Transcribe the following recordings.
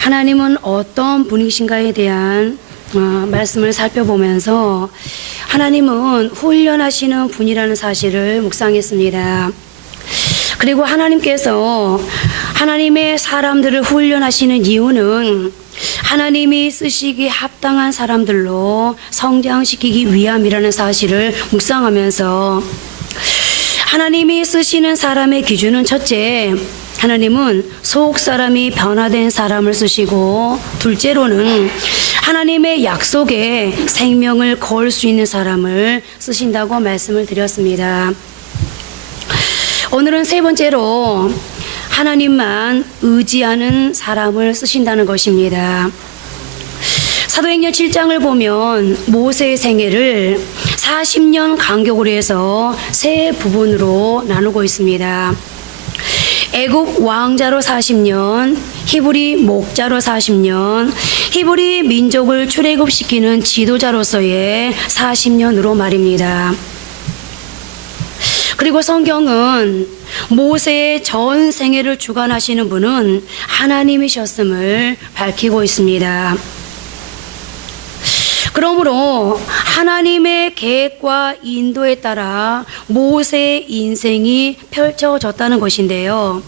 하나님은 어떤 분이신가에 대한 말씀을 살펴보면서 하나님은 훈련하시는 분이라는 사실을 묵상했습니다. 그리고 하나님께서 하나님의 사람들을 훈련하시는 이유는 하나님이 쓰시기에 합당한 사람들로 성장시키기 위함이라는 사실을 묵상하면서 하나님이 쓰시는 사람의 기준은 첫째, 하나님은 속 사람이 변화된 사람을 쓰시고, 둘째로는 하나님의 약속에 생명을 걸 수 있는 사람을 쓰신다고 말씀을 드렸습니다. 오늘은 세 번째로 하나님만 의지하는 사람을 쓰신다는 것입니다. 사도행전 7장을 보면 모세의 생애를 40년 간격으로 해서 세 부분으로 나누고 있습니다. 애굽 왕자로 40년, 히브리 목자로 40년, 히브리 민족을 출애굽시키는 지도자로서의 40년으로 말입니다. 그리고 성경은 모세의 전 생애를 주관하시는 분은 하나님이셨음을 밝히고 있습니다. 그러므로 하나님의 계획과 인도에 따라 모세의 인생이 펼쳐졌다는 것인데요.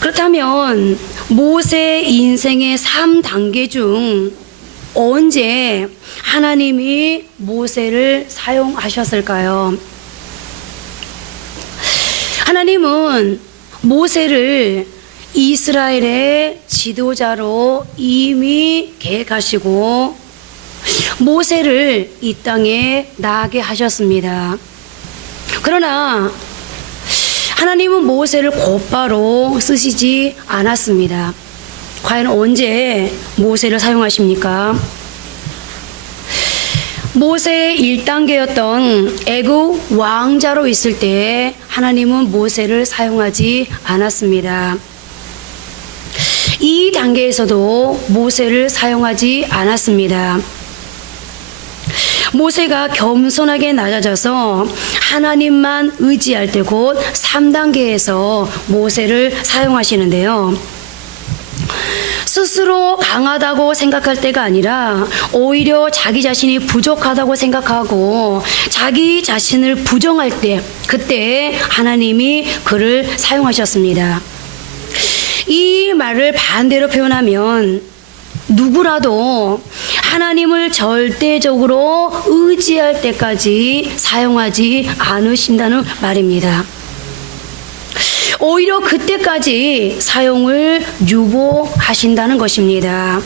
그렇다면 모세의 인생의 3단계 중 언제 하나님이 모세를 사용하셨을까요? 하나님은 모세를 이스라엘의 지도자로 이미 계획하시고 모세를 이 땅에 나게 하셨습니다. 그러나 하나님은 모세를 곧바로 쓰시지 않았습니다. 과연 언제 모세를 사용하십니까? 모세의 1단계였던 애굽 왕자로 있을 때 하나님은 모세를 사용하지 않았습니다. 2단계에서도 모세를 사용하지 않았습니다. 모세가 겸손하게 낮아져서 하나님만 의지할 때 곧 3단계에서 모세를 사용하시는데요. 스스로 강하다고 생각할 때가 아니라 오히려 자기 자신이 부족하다고 생각하고 자기 자신을 부정할 때, 그때 하나님이 그를 사용하셨습니다. 이 말을 반대로 표현하면 누구라도 하나님을 절대적으로 의지할 때까지 사용하지 않으신다는 말입니다. 오히려 그때까지 사용을 유보하신다는 것입니다.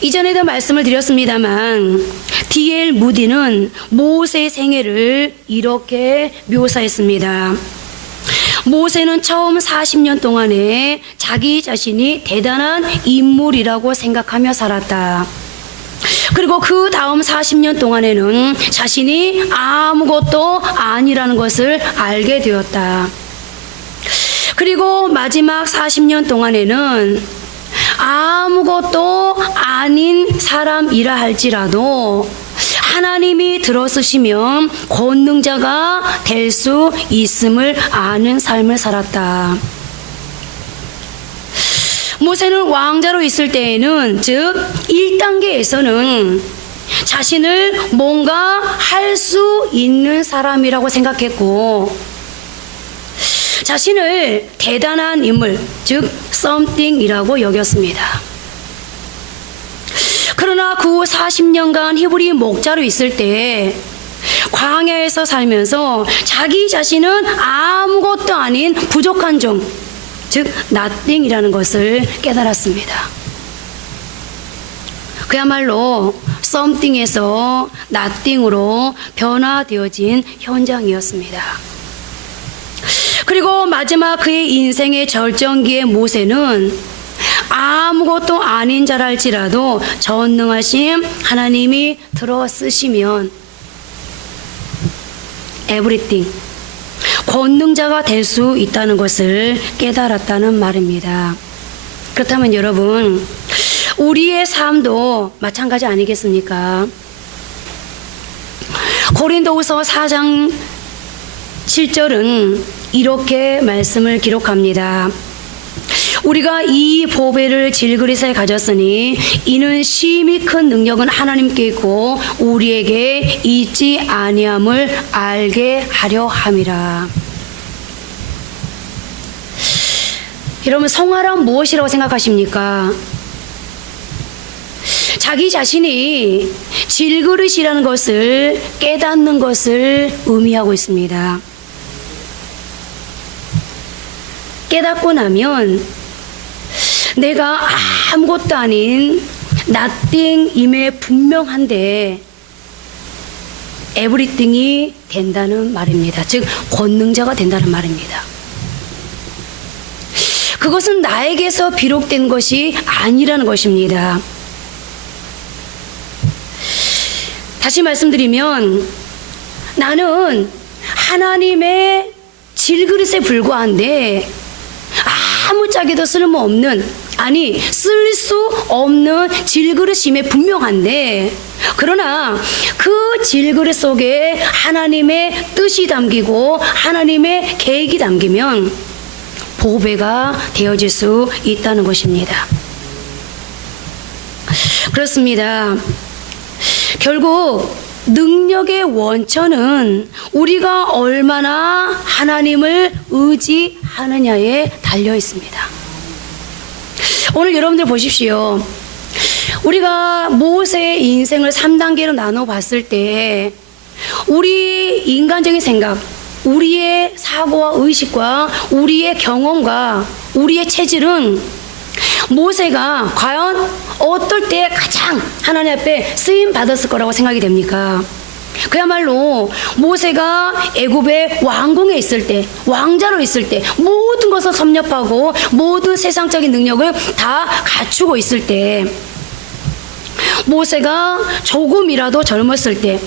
이전에도 말씀을 드렸습니다만 D.L. 무디는 모세의 생애를 이렇게 묘사했습니다. 모세는 처음 40년 동안에 자기 자신이 대단한 인물이라고 생각하며 살았다. 그리고 그 다음 40년 동안에는 자신이 아무것도 아니라는 것을 알게 되었다. 그리고 마지막 40년 동안에는 아무것도 아닌 사람이라 할지라도 하나님이 들어쓰시면 권능자가 될 수 있음을 아는 삶을 살았다. 모세는 왕자로 있을 때에는, 즉 1단계에서는 자신을 뭔가 할 수 있는 사람이라고 생각했고 자신을 대단한 인물, 즉 something이라고 여겼습니다. 그러나 그 후 40년간 히브리 목자로 있을 때 광야에서 살면서 자기 자신은 아무것도 아닌 부족한 종, 즉 nothing이라는 것을 깨달았습니다. 그야말로 something에서 nothing으로 변화되어진 현장이었습니다. 그리고 마지막 그의 인생의 절정기에 모세는 아무것도 아닌 자라 할지라도 전능하신 하나님이 들어 쓰시면 everything, 권능자가 될 수 있다는 것을 깨달았다는 말입니다. 그렇다면 여러분, 우리의 삶도 마찬가지 아니겠습니까? 고린도후서 4장 7절은 이렇게 말씀을 기록합니다. 우리가 이 보배를 질그릇에 가졌으니 이는 심히 큰 능력은 하나님께 있고 우리에게 있지 아니함을 알게 하려 함이라. 여러분, 성화란 무엇이라고 생각하십니까? 자기 자신이 질그릇이라는 것을 깨닫는 것을 의미하고 있습니다. 깨닫고 나면 내가 아무것도 아닌 nothing임에 분명한데 everything이 된다는 말입니다. 즉 권능자가 된다는 말입니다. 그것은 나에게서 비록된 것이 아니라는 것입니다. 다시 말씀드리면 나는 하나님의 질그릇에 불과한데 아무짝에도 쓸모없는, 아니 쓸 수 없는 질그릇임에 분명한데, 그러나 그 질그릇 속에 하나님의 뜻이 담기고 하나님의 계획이 담기면 보배가 되어질 수 있다는 것입니다. 그렇습니다. 결국 능력의 원천은 우리가 얼마나 하나님을 의지하느냐에 달려 있습니다. 오늘 여러분들 보십시오. 우리가 모세의 인생을 3단계로 나눠 봤을 때 우리 인간적인 생각, 우리의 사고와 의식과 우리의 경험과 우리의 체질은 모세가 과연 어떨 때 가장 하나님 앞에 쓰임 받았을 거라고 생각이 됩니까? 그야말로 모세가 애굽의 왕궁에 있을 때, 왕자로 있을 때, 모든 것을 섭렵하고 모든 세상적인 능력을 다 갖추고 있을 때, 모세가 조금이라도 젊었을 때,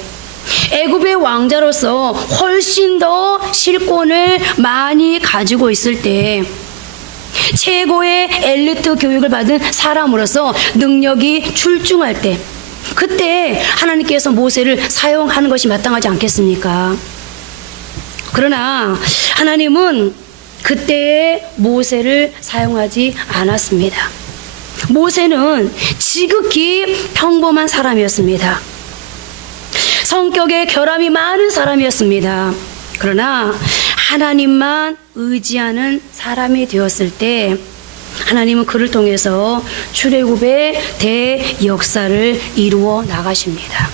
애굽의 왕자로서 훨씬 더 실권을 많이 가지고 있을 때, 최고의 엘리트 교육을 받은 사람으로서 능력이 출중할 때, 그때 하나님께서 모세를 사용하는 것이 마땅하지 않겠습니까? 그러나 하나님은 그때의 모세를 사용하지 않았습니다. 모세는 지극히 평범한 사람이었습니다. 성격에 결함이 많은 사람이었습니다. 그러나 하나님만 의지하는 사람이 되었을 때 하나님은 그를 통해서 출애굽의 대역사를 이루어 나가십니다.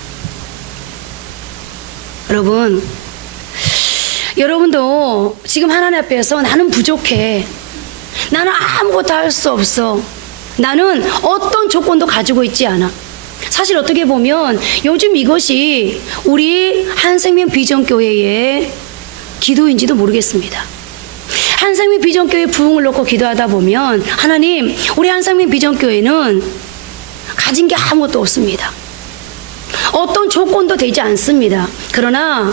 여러분도 지금 하나님 앞에서 나는 부족해, 나는 아무것도 할 수 없어, 나는 어떤 조건도 가지고 있지 않아. 사실 어떻게 보면 요즘 이것이 우리 한생명 비전교회의 기도인지도 모르겠습니다. 한생명 비전교회 부흥을 놓고 기도하다 보면 하나님, 우리 한생명 비전교회는 가진 게 아무것도 없습니다. 어떤 조건도 되지 않습니다. 그러나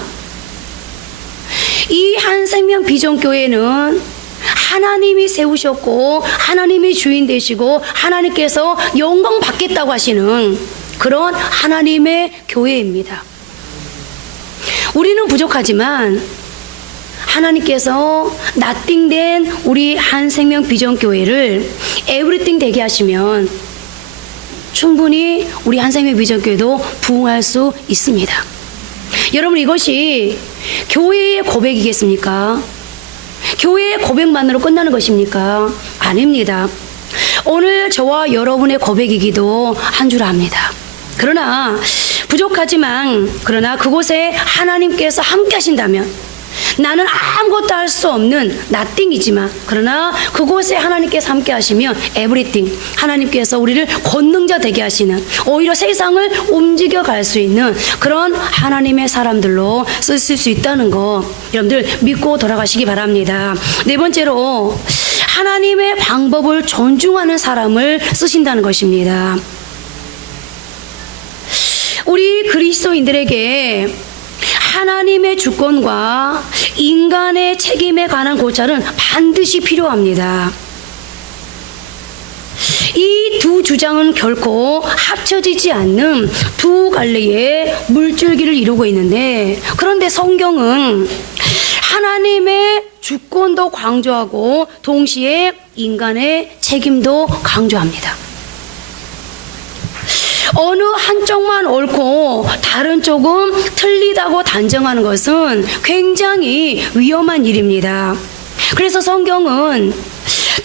이 한생명 비전교회는 하나님이 세우셨고 하나님이 주인 되시고 하나님께서 영광 받겠다고 하시는 그런 하나님의 교회입니다. 우리는 부족하지만 하나님께서 nothing 된 우리 한생명 비전교회를 everything 되게 하시면 충분히 우리 한생명 비전교회도 부흥할 수 있습니다. 여러분, 이것이 교회의 고백이겠습니까? 교회의 고백만으로 끝나는 것입니까? 아닙니다. 오늘 저와 여러분의 고백이기도 한 줄 압니다. 그러나 부족하지만, 그러나 그곳에 하나님께서 함께 하신다면, 나는 아무것도 할 수 없는 nothing이지만 그러나 그곳에 하나님께서 함께 하시면 everything, 하나님께서 우리를 권능자 되게 하시는, 오히려 세상을 움직여 갈 수 있는 그런 하나님의 사람들로 쓰실 수 있다는 거 여러분들 믿고 돌아가시기 바랍니다. 네 번째로, 하나님의 방법을 존중하는 사람을 쓰신다는 것입니다. 우리 그리스도인들에게 하나님의 주권과 인간의 책임에 관한 고찰은 반드시 필요합니다. 이 두 주장은 결코 합쳐지지 않는 두 갈래의 물줄기를 이루고 있는데, 그런데 성경은 하나님의 주권도 강조하고 동시에 인간의 책임도 강조합니다. 어느 한쪽만 옳고 다른 쪽은 틀리다고 단정하는 것은 굉장히 위험한 일입니다. 그래서 성경은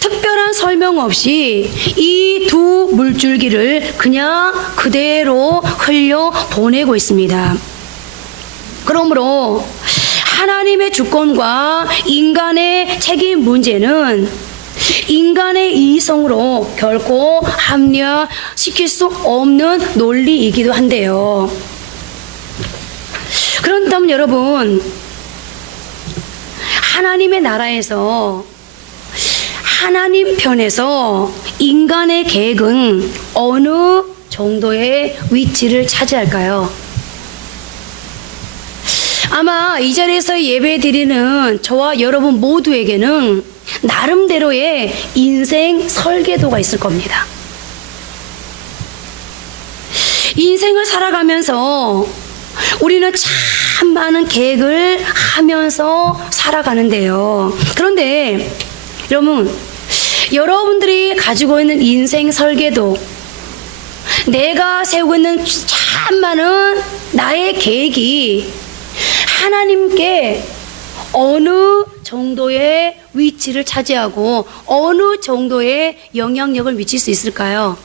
특별한 설명 없이 이 두 물줄기를 그냥 그대로 흘려 보내고 있습니다. 그러므로 하나님의 주권과 인간의 책임 문제는 인간의 이성으로 결코 합리화시킬 수 없는 논리이기도 한데요. 그렇다면 여러분, 하나님의 나라에서 하나님 편에서 인간의 계획은 어느 정도의 위치를 차지할까요? 아마 이 자리에서 예배 드리는 저와 여러분 모두에게는 나름대로의 인생 설계도가 있을 겁니다. 인생을 살아가면서 우리는 참 많은 계획을 하면서 살아가는데요. 그런데 여러분들이 가지고 있는 인생 설계도, 내가 세우고 있는 참 많은 나의 계획이 하나님께 어느 정도의 위치를 차지하고 어느 정도의 영향력을 미칠 수 있을까요?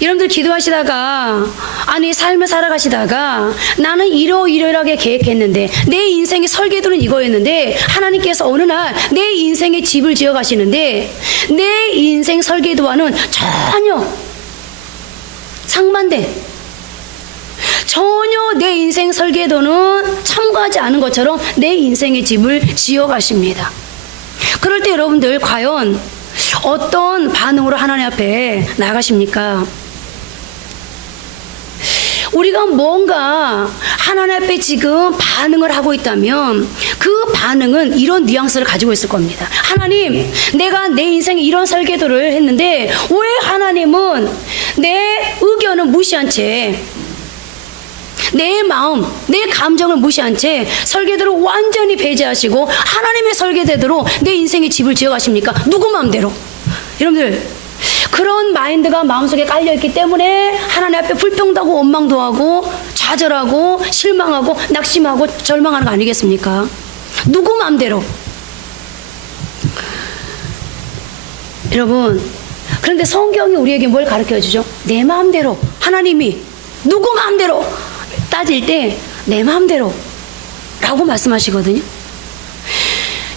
여러분들 기도하시다가, 아니 삶을 살아가시다가 나는 이러이러하게 계획했는데 내 인생의 설계도는 이거였는데 하나님께서 어느 날 내 인생의 집을 지어 가시는데 내 인생 설계도와는 전혀 상반된, 전혀 내 인생 설계도는 참고하지 않은 것처럼 내 인생의 집을 지어 가십니다. 그럴 때 여러분들 과연 어떤 반응으로 하나님 앞에 나가십니까? 우리가 뭔가 하나님 앞에 지금 반응을 하고 있다면 그 반응은 이런 뉘앙스를 가지고 있을 겁니다. 하나님, 내가 내 인생에 이런 설계도를 했는데 왜 하나님은 내 의견을 무시한 채, 내 마음, 내 감정을 무시한 채 설계도를 완전히 배제하시고 하나님의 설계대로 내 인생의 집을 지어가십니까? 누구 마음대로? 여러분들, 그런 마인드가 마음속에 깔려있기 때문에 하나님 앞에 불평도 하고 원망도 하고 좌절하고 실망하고 낙심하고 절망하는 거 아니겠습니까? 누구 마음대로? 여러분, 그런데 성경이 우리에게 뭘 가르쳐주죠? 내 마음대로. 하나님이 누구 마음대로 따질 때 내 마음대로 라고 말씀하시거든요.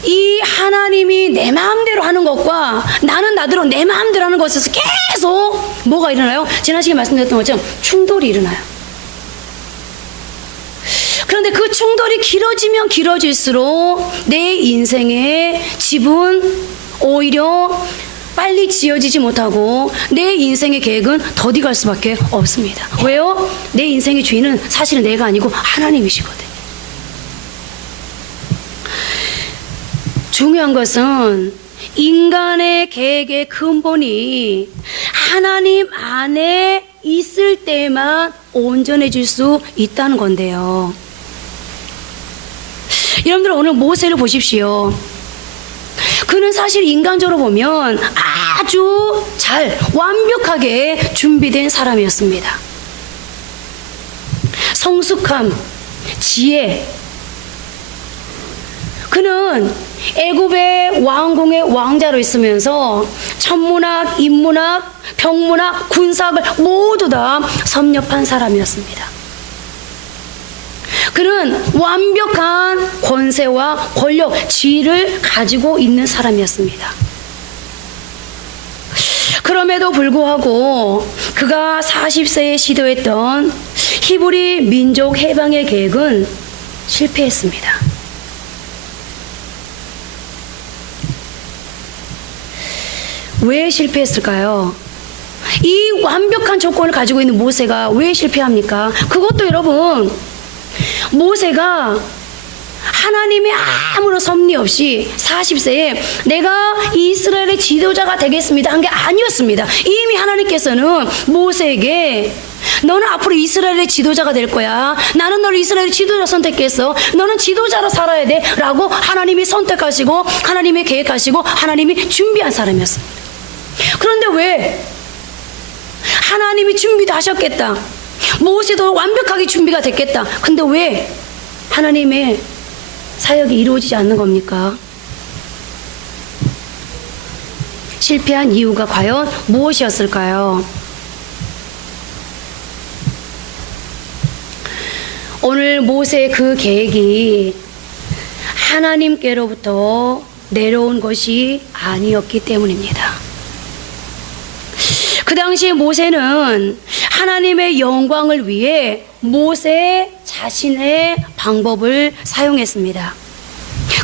이 하나님이 내 마음대로 하는 것과 나는 나대로 내 마음대로 하는 것에서 계속 뭐가 일어나요? 지난 시간에 말씀드렸던 것처럼 충돌이 일어나요. 그런데 그 충돌이 길어지면 길어질수록 내 인생의 집은 오히려 빨리 지어지지 못하고 내 인생의 계획은 더디갈 수밖에 없습니다. 왜요? 내 인생의 주인은 사실은 내가 아니고 하나님이시거든요. 중요한 것은 인간의 계획의 근본이 하나님 안에 있을 때만 온전해질 수 있다는 건데요. 여러분들 오늘 모세를 보십시오. 그는 사실 인간적으로 보면 아주 잘 완벽하게 준비된 사람이었습니다. 성숙함, 지혜. 그는 애굽의 왕궁의 왕자로 있으면서 천문학, 인문학, 병문학, 군사학을 모두 다 섭렵한 사람이었습니다. 그는 완벽한 권세와 권력, 지위를 가지고 있는 사람이었습니다. 그럼에도 불구하고 그가 40세에 시도했던 히브리 민족 해방의 계획은 실패했습니다. 왜 실패했을까요? 이 완벽한 조건을 가지고 있는 모세가 왜 실패합니까? 그것도 여러분, 모세가 하나님의 아무런 섭리 없이 40세에 내가 이스라엘의 지도자가 되겠습니다 한 게 아니었습니다. 이미 하나님께서는 모세에게 너는 앞으로 이스라엘의 지도자가 될 거야. 나는 너를 이스라엘의 지도자 선택했어. 너는 지도자로 살아야 돼. 라고 하나님이 선택하시고 하나님이 계획하시고 하나님이 준비한 사람이었습니다. 그런데 왜? 하나님이 준비도 하셨겠다. 모세도 완벽하게 준비가 됐겠다. 근데 왜 하나님의 사역이 이루어지지 않는 겁니까? 실패한 이유가 과연 무엇이었을까요? 오늘 모세의 그 계획이 하나님께로부터 내려온 것이 아니었기 때문입니다. 그 당시에 모세는 하나님의 영광을 위해 모세 자신의 방법을 사용했습니다.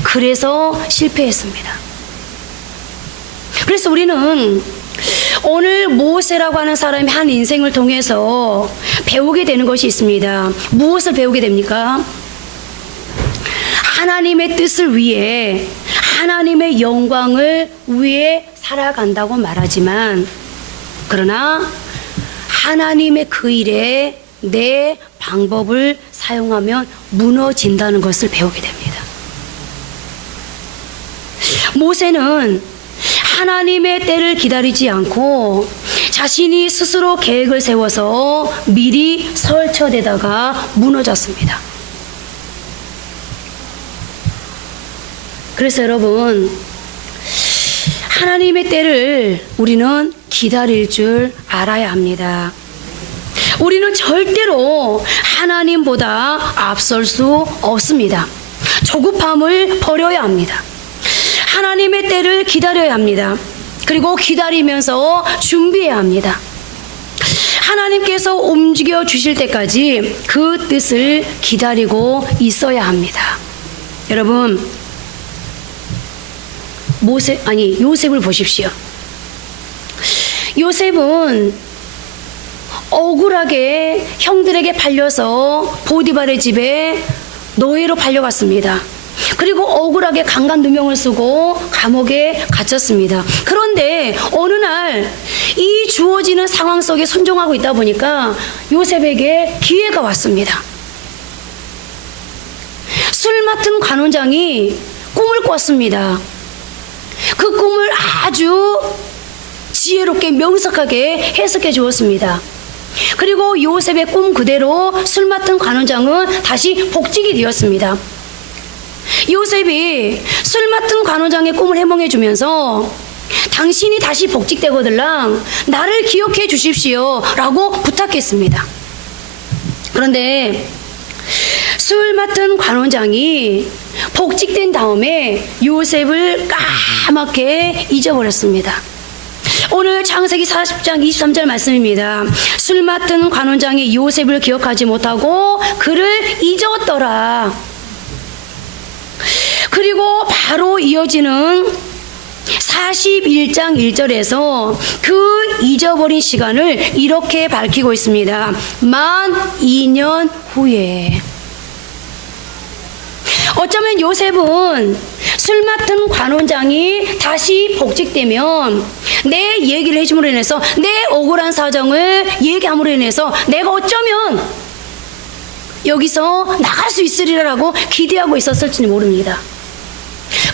그래서 실패했습니다. 그래서 우리는 오늘 모세라고 하는 사람이 한 인생을 통해서 배우게 되는 것이 있습니다. 무엇을 배우게 됩니까? 하나님의 뜻을 위해 하나님의 영광을 위해 살아간다고 말하지만 그러나 하나님의 그 일에 내 방법을 사용하면 무너진다는 것을 배우게 됩니다. 모세는 하나님의 때를 기다리지 않고 자신이 스스로 계획을 세워서 미리 설쳐대다가 무너졌습니다. 그래서 여러분, 하나님의 때를 우리는 기다릴 줄 알아야 합니다. 우리는 절대로 하나님보다 앞설 수 없습니다. 조급함을 버려야 합니다. 하나님의 때를 기다려야 합니다. 그리고 기다리면서 준비해야 합니다. 하나님께서 움직여 주실 때까지 그 뜻을 기다리고 있어야 합니다. 여러분, 요셉을 보십시오. 요셉은 억울하게 형들에게 팔려서 보디발의 집에 노예로 팔려갔습니다. 그리고 억울하게 강간누명을 쓰고 감옥에 갇혔습니다. 그런데 어느 날 이 주어지는 상황 속에 순종하고 있다 보니까 요셉에게 기회가 왔습니다. 술 맡은 관원장이 꿈을 꿨습니다. 그 꿈을 아주 지혜롭게 명석하게 해석해 주었습니다. 그리고 요셉의 꿈 그대로 술 맡은 관원장은 다시 복직이 되었습니다. 요셉이 술 맡은 관원장의 꿈을 해몽해 주면서 당신이 다시 복직되거들랑 나를 기억해 주십시오 라고 부탁했습니다. 그런데 술 맡은 관원장이 복직된 다음에 요셉을 까맣게 잊어버렸습니다. 오늘 창세기 40장 23절 말씀입니다. 술 맡은 관원장이 요셉을 기억하지 못하고 그를 잊었더라. 그리고 바로 이어지는 41장 1절에서 그 잊어버린 시간을 이렇게 밝히고 있습니다. 만 2년 후에. 어쩌면 요셉은 술 맡은 관원장이 다시 복직되면 내 얘기를 해줌으로 인해서 내 억울한 사정을 얘기함으로 인해서 내가 어쩌면 여기서 나갈 수 있으리라고 기대하고 있었을지 모릅니다.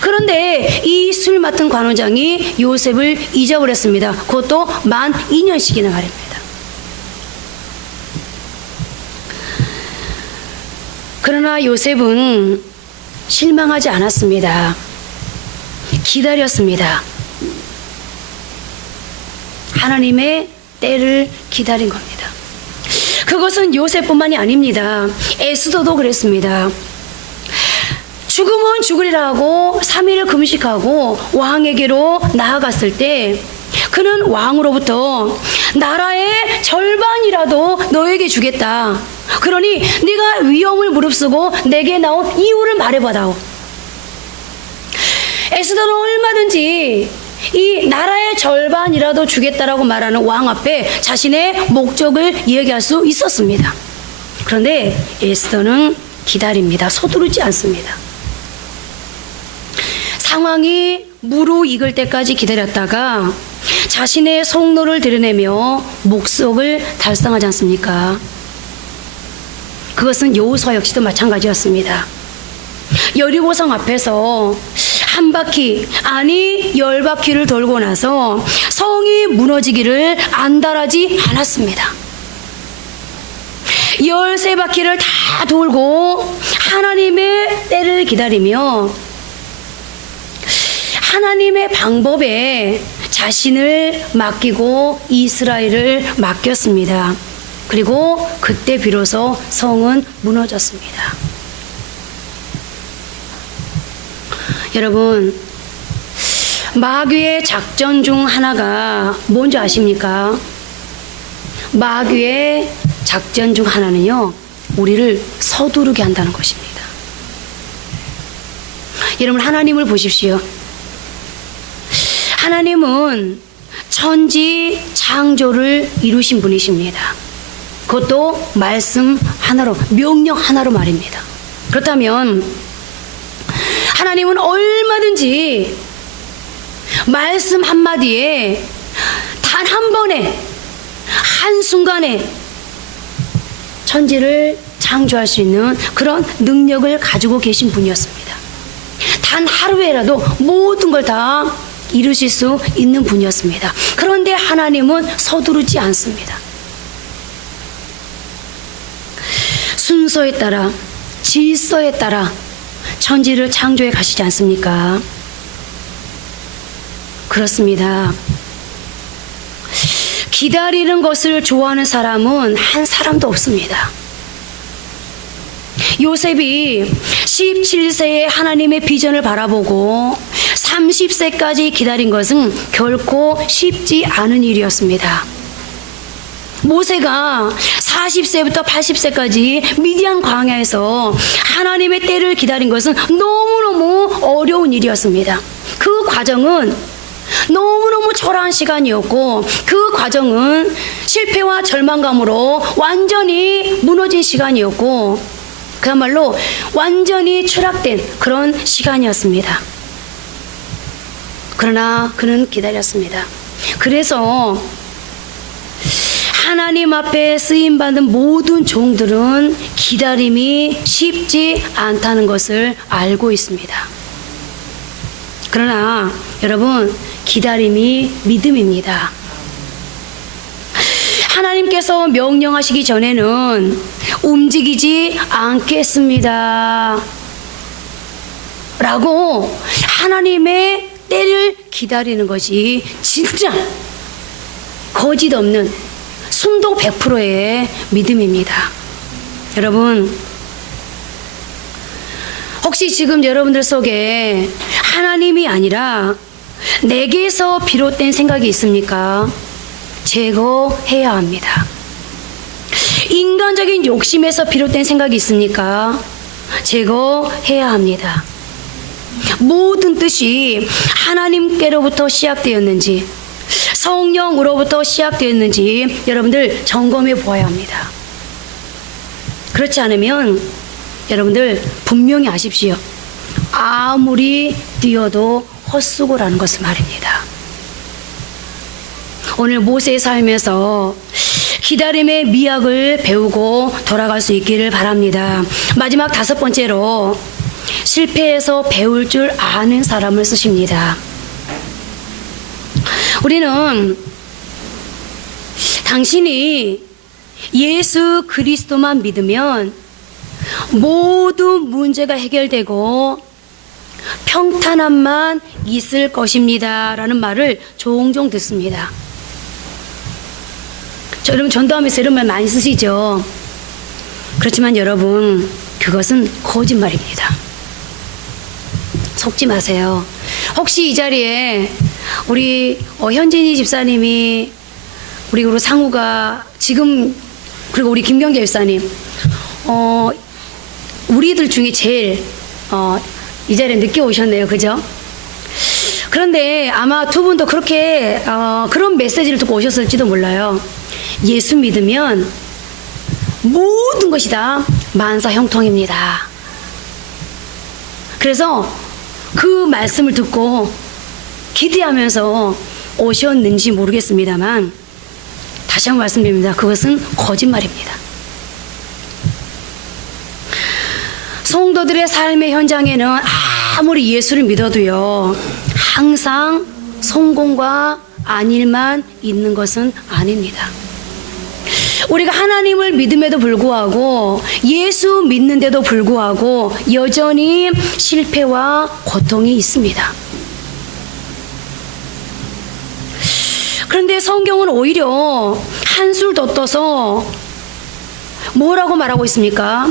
그런데 이 술 맡은 관원장이 요셉을 잊어버렸습니다. 그것도 만 2년씩이나 말입니다. 그러나 요셉은 실망하지 않았습니다. 기다렸습니다. 하나님의 때를 기다린 겁니다. 그것은 요셉뿐만이 아닙니다. 에스더도 그랬습니다. 죽으면 죽으리라고 3일을 금식하고 왕에게로 나아갔을 때 그는 왕으로부터 나라의 절반이라도 너에게 주겠다. 그러니 네가 위험을 무릅쓰고 내게 나온 이유를 말해봐다오. 에스더는 얼마든지 이 나라의 절반이라도 주겠다라고 말하는 왕 앞에 자신의 목적을 얘기할 수 있었습니다. 그런데 에스더는 기다립니다. 서두르지 않습니다. 상황이 무르익을 때까지 기다렸다가 자신의 속노를 드러내며 목적을 달성하지 않습니까? 그것은 여호수아 역시도 마찬가지였습니다. 여리고성 앞에서 한 바퀴, 아니 10바퀴를 돌고 나서 성이 무너지기를 안달하지 않았습니다. 13바퀴를 다 돌고 하나님의 때를 기다리며 하나님의 방법에 자신을 맡기고 이스라엘을 맡겼습니다. 그리고 그때 비로소 성은 무너졌습니다. 여러분, 마귀의 작전 중 하나가 뭔지 아십니까? 마귀의 작전 중 하나는요, 우리를 서두르게 한다는 것입니다. 여러분, 하나님을 보십시오. 하나님은 천지 창조를 이루신 분이십니다. 그것도 말씀 하나로, 명령 하나로 말입니다. 그렇다면 하나님은 얼마든지 말씀 한마디에 단 한 번에 한순간에 천지를 창조할 수 있는 그런 능력을 가지고 계신 분이었습니다. 단 하루에라도 모든 걸 다 이루실 수 있는 분이었습니다. 그런데 하나님은 서두르지 않습니다. 순서에 따라, 질서에 따라 천지를 창조해 가시지 않습니까? 그렇습니다. 기다리는 것을 좋아하는 사람은 한 사람도 없습니다. 요셉이 17세에 하나님의 비전을 바라보고 30세까지 기다린 것은 결코 쉽지 않은 일이었습니다. 모세가 40세부터 80세까지 미디안 광야에서 하나님의 때를 기다린 것은 너무너무 어려운 일이었습니다. 그 과정은 너무너무 초라한 시간이었고, 그 과정은 실패와 절망감으로 완전히 무너진 시간이었고, 그야말로 완전히 추락된 그런 시간이었습니다. 그러나 그는 기다렸습니다. 그래서 하나님 앞에 쓰임받은 모든 종들은 기다림이 쉽지 않다는 것을 알고 있습니다. 그러나 여러분, 기다림이 믿음입니다. 하나님께서 명령하시기 전에는 움직이지 않겠습니다 라고 하나님의 때를 기다리는 것이 진짜 거짓 없는 순도 100%의 믿음입니다. 여러분, 혹시 지금 여러분들 속에 하나님이 아니라 내게서 비롯된 생각이 있습니까? 제거해야 합니다. 인간적인 욕심에서 비롯된 생각이 있습니까? 제거해야 합니다. 모든 뜻이 하나님께로부터 시작되었는지, 성령으로부터 시작되었는지 여러분들 점검해 보아야 합니다. 그렇지 않으면 여러분들 분명히 아십시오. 아무리 뛰어도 헛수고라는 것을 말입니다. 오늘 모세의 삶에서 기다림의 미학을 배우고 돌아갈 수 있기를 바랍니다. 마지막 5번째로 실패에서 배울 줄 아는 사람을 쓰십니다. 우리는 당신이 예수 그리스도만 믿으면 모든 문제가 해결되고 평탄함만 있을 것입니다 라는 말을 종종 듣습니다. 여러분, 전도하면서 이런 말 많이 쓰시죠? 그렇지만 여러분, 그것은 거짓말입니다. 속지 마세요. 혹시 이 자리에 우리 현진이 집사님이, 그리고 상우가 지금, 그리고 우리 김경재 집사님, 우리들 중에 제일 이 자리에 늦게 오셨네요. 그죠? 그런데 아마 두 분도 그렇게 그런 메시지를 듣고 오셨을지도 몰라요. 예수 믿으면 모든 것이 다 만사 형통입니다. 그래서 그 말씀을 듣고 기대하면서 오셨는지 모르겠습니다만 다시 한번 말씀드립니다. 그것은 거짓말입니다. 성도들의 삶의 현장에는 아무리 예수를 믿어도요, 항상 성공과 안일만 있는 것은 아닙니다. 우리가 하나님을 믿음에도 불구하고 예수 믿는데도 불구하고 여전히 실패와 고통이 있습니다. 그런데 성경은 오히려 한술 더 떠서 뭐라고 말하고 있습니까?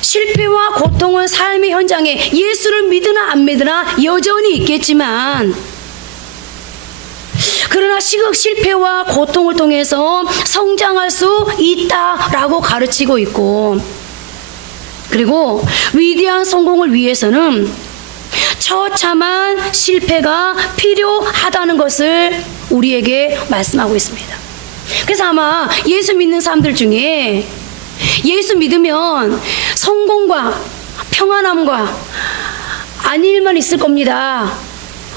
실패와 고통은 삶의 현장에 예수를 믿으나 안 믿으나 여전히 있겠지만, 그러나 실패와 고통을 통해서 성장할 수 있다라고 가르치고 있고, 그리고 위대한 성공을 위해서는 처참한 실패가 필요하다는 것을 우리에게 말씀하고 있습니다. 그래서 아마 예수 믿는 사람들 중에 예수 믿으면 성공과 평안함과 안일만 있을 겁니다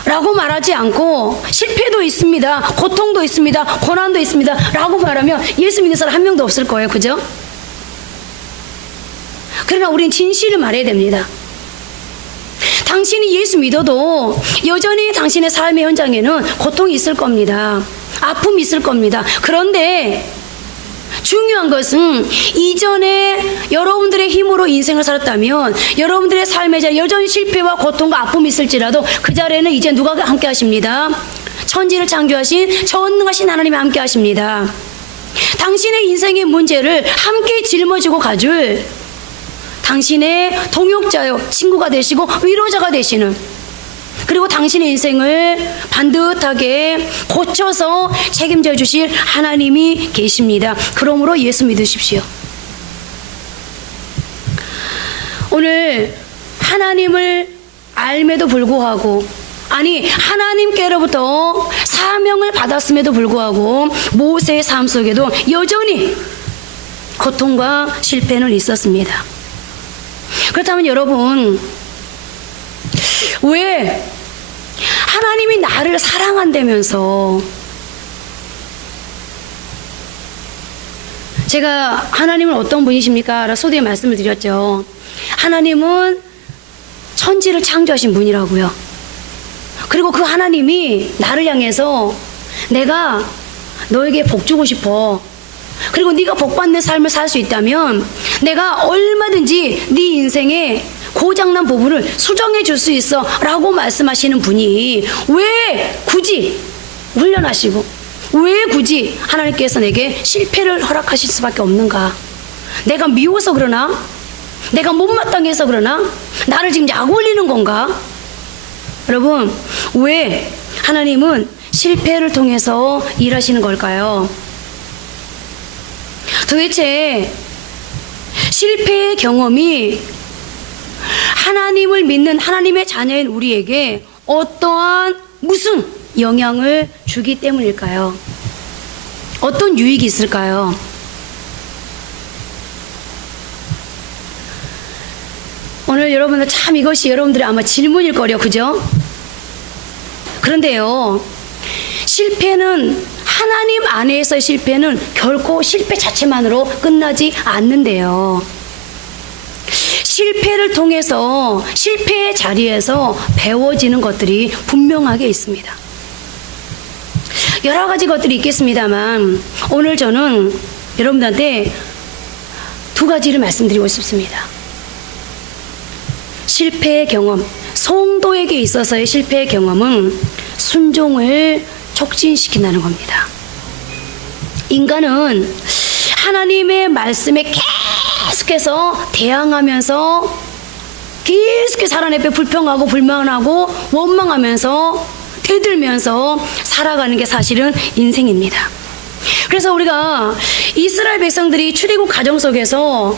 라고 말하지 않고, 실패도 있습니다, 고통도 있습니다, 고난도 있습니다 라고 말하면 예수 믿는 사람 한 명도 없을 거예요. 그죠? 그러나 우린 진실을 말해야 됩니다. 당신이 예수 믿어도 여전히 당신의 삶의 현장에는 고통이 있을 겁니다. 아픔이 있을 겁니다. 그런데 중요한 것은 이전에 여러분들의 힘으로 인생을 살았다면 여러분들의 삶에 여전히 실패와 고통과 아픔이 있을지라도 그 자리에는 이제 누가 함께 하십니다? 천지를 창조하신 전능하신 하나님이 함께 하십니다. 당신의 인생의 문제를 함께 짊어지고 가줄 당신의 동역자요, 친구가 되시고 위로자가 되시는, 그리고 당신의 인생을 반듯하게 고쳐서 책임져 주실 하나님이 계십니다. 그러므로 예수 믿으십시오. 오늘 하나님을 알매도 불구하고, 아니 하나님께로부터 사명을 받았음에도 불구하고 모세의 삶 속에도 여전히 고통과 실패는 있었습니다. 그렇다면 여러분, 왜 하나님이 나를 사랑한다면서, 제가 하나님은 어떤 분이십니까? 소두에 말씀을 드렸죠. 하나님은 천지를 창조하신 분이라고요. 그리고 그 하나님이 나를 향해서 내가 너에게 복 주고 싶어, 그리고 네가 복받는 삶을 살 수 있다면 내가 얼마든지 네 인생에 고장난 부분을 수정해 줄 수 있어 라고 말씀하시는 분이 왜 굳이 훈련하시고 왜 굳이 하나님께서 내게 실패를 허락하실 수밖에 없는가? 내가 미워서 그러나? 내가 못마땅해서 그러나? 나를 지금 약 올리는 건가? 여러분, 왜 하나님은 실패를 통해서 일하시는 걸까요? 도대체 실패의 경험이 하나님을 믿는 하나님의 자녀인 우리에게 어떠한 무슨 영향을 주기 때문일까요? 어떤 유익이 있을까요? 오늘 여러분들 참 이것이 여러분들의 아마 질문일 거려, 그죠? 그런데요, 실패는 하나님 안에서의 실패는 결코 실패 자체만으로 끝나지 않는데요, 실패를 통해서 실패의 자리에서 배워지는 것들이 분명하게 있습니다. 여러 가지 것들이 있겠습니다만 오늘 저는 여러분들한테 두 가지를 말씀드리고 싶습니다. 실패의 경험, 성도에게 있어서의 실패의 경험은 순종을 촉진시킨다는 겁니다. 인간은 하나님의 말씀에 계속해서 대항하면서 계속해서 하나님 앞에 불평하고 불만하고 원망하면서 대들면서 살아가는 게 사실은 인생입니다. 그래서 우리가 이스라엘 백성들이 출애굽 과정 속에서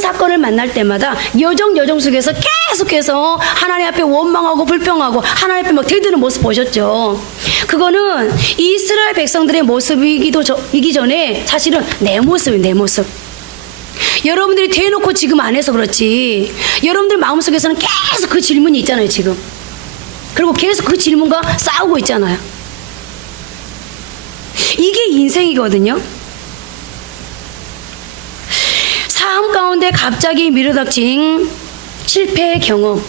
사건을 만날 때마다 여정 속에서 계속해서 하나님 앞에 원망하고 불평하고 하나님 앞에 막 대드는 모습 보셨죠? 그거는 이스라엘 백성들의 모습이기 전에 사실은 내 모습이에요, 내 모습. 여러분들이 대놓고 지금 안 해서 그렇지 여러분들 마음속에서는 계속 그 질문이 있잖아요 지금. 그리고 계속 그 질문과 싸우고 있잖아요. 이게 인생이거든요. 삶 가운데 갑자기 밀어닥친 실패의 경험.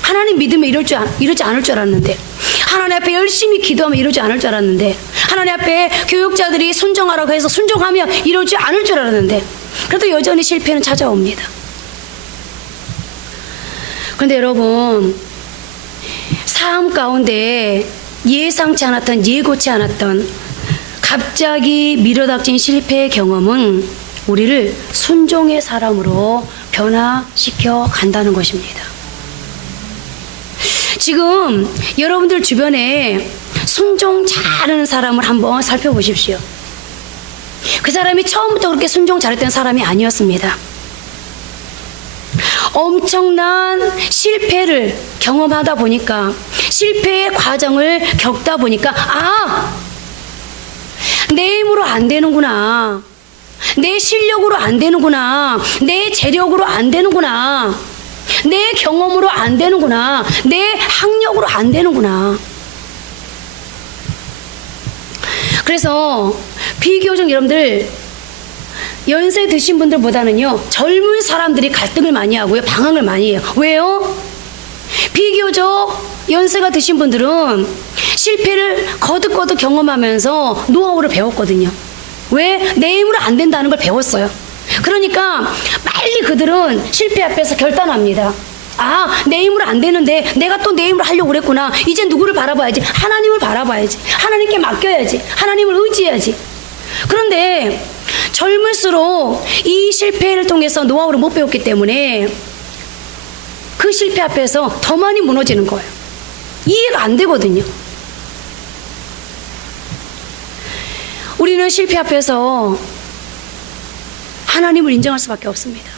하나님 믿으면 이러지 않을 줄 알았는데, 하나님 앞에 열심히 기도하면 이러지 않을 줄 알았는데, 하나님 앞에 교육자들이 순종하라고 해서 순종하면 이러지 않을 줄 알았는데, 그래도 여전히 실패는 찾아옵니다. 그런데 여러분, 삶 가운데 예상치 않았던, 예고치 않았던 갑자기 밀어닥친 실패의 경험은 우리를 순종의 사람으로 변화시켜 간다는 것입니다. 지금 여러분들 주변에 순종 잘하는 사람을 한번 살펴보십시오. 그 사람이 처음부터 그렇게 순종 잘했던 사람이 아니었습니다. 엄청난 실패를 경험하다 보니까, 실패의 과정을 겪다 보니까, 내 힘으로 안 되는구나, 내 실력으로 안 되는구나, 내 재력으로 안 되는구나, 내 경험으로 안 되는구나, 내 학력으로 안 되는구나. 그래서 비교적 여러분들 연세 드신 분들보다는요 젊은 사람들이 갈등을 많이 하고요, 방황을 많이 해요. 왜요? 비교적 연세가 드신 분들은 실패를 거듭거듭 경험하면서 노하우를 배웠거든요. 왜? 내 힘으로 안 된다는 걸 배웠어요. 그러니까 빨리 그들은 실패 앞에서 결단합니다. 내 힘으로 안 되는데 내가 또 내 힘으로 하려고 그랬구나. 이제 누구를 바라봐야지? 하나님을 바라봐야지. 하나님께 맡겨야지. 하나님을 의지해야지. 그런데 젊을수록 이 실패를 통해서 노하우를 못 배웠기 때문에 그 실패 앞에서 더 많이 무너지는 거예요. 이해가 안 되거든요. 우리는 실패 앞에서 하나님을 인정할 수밖에 없습니다.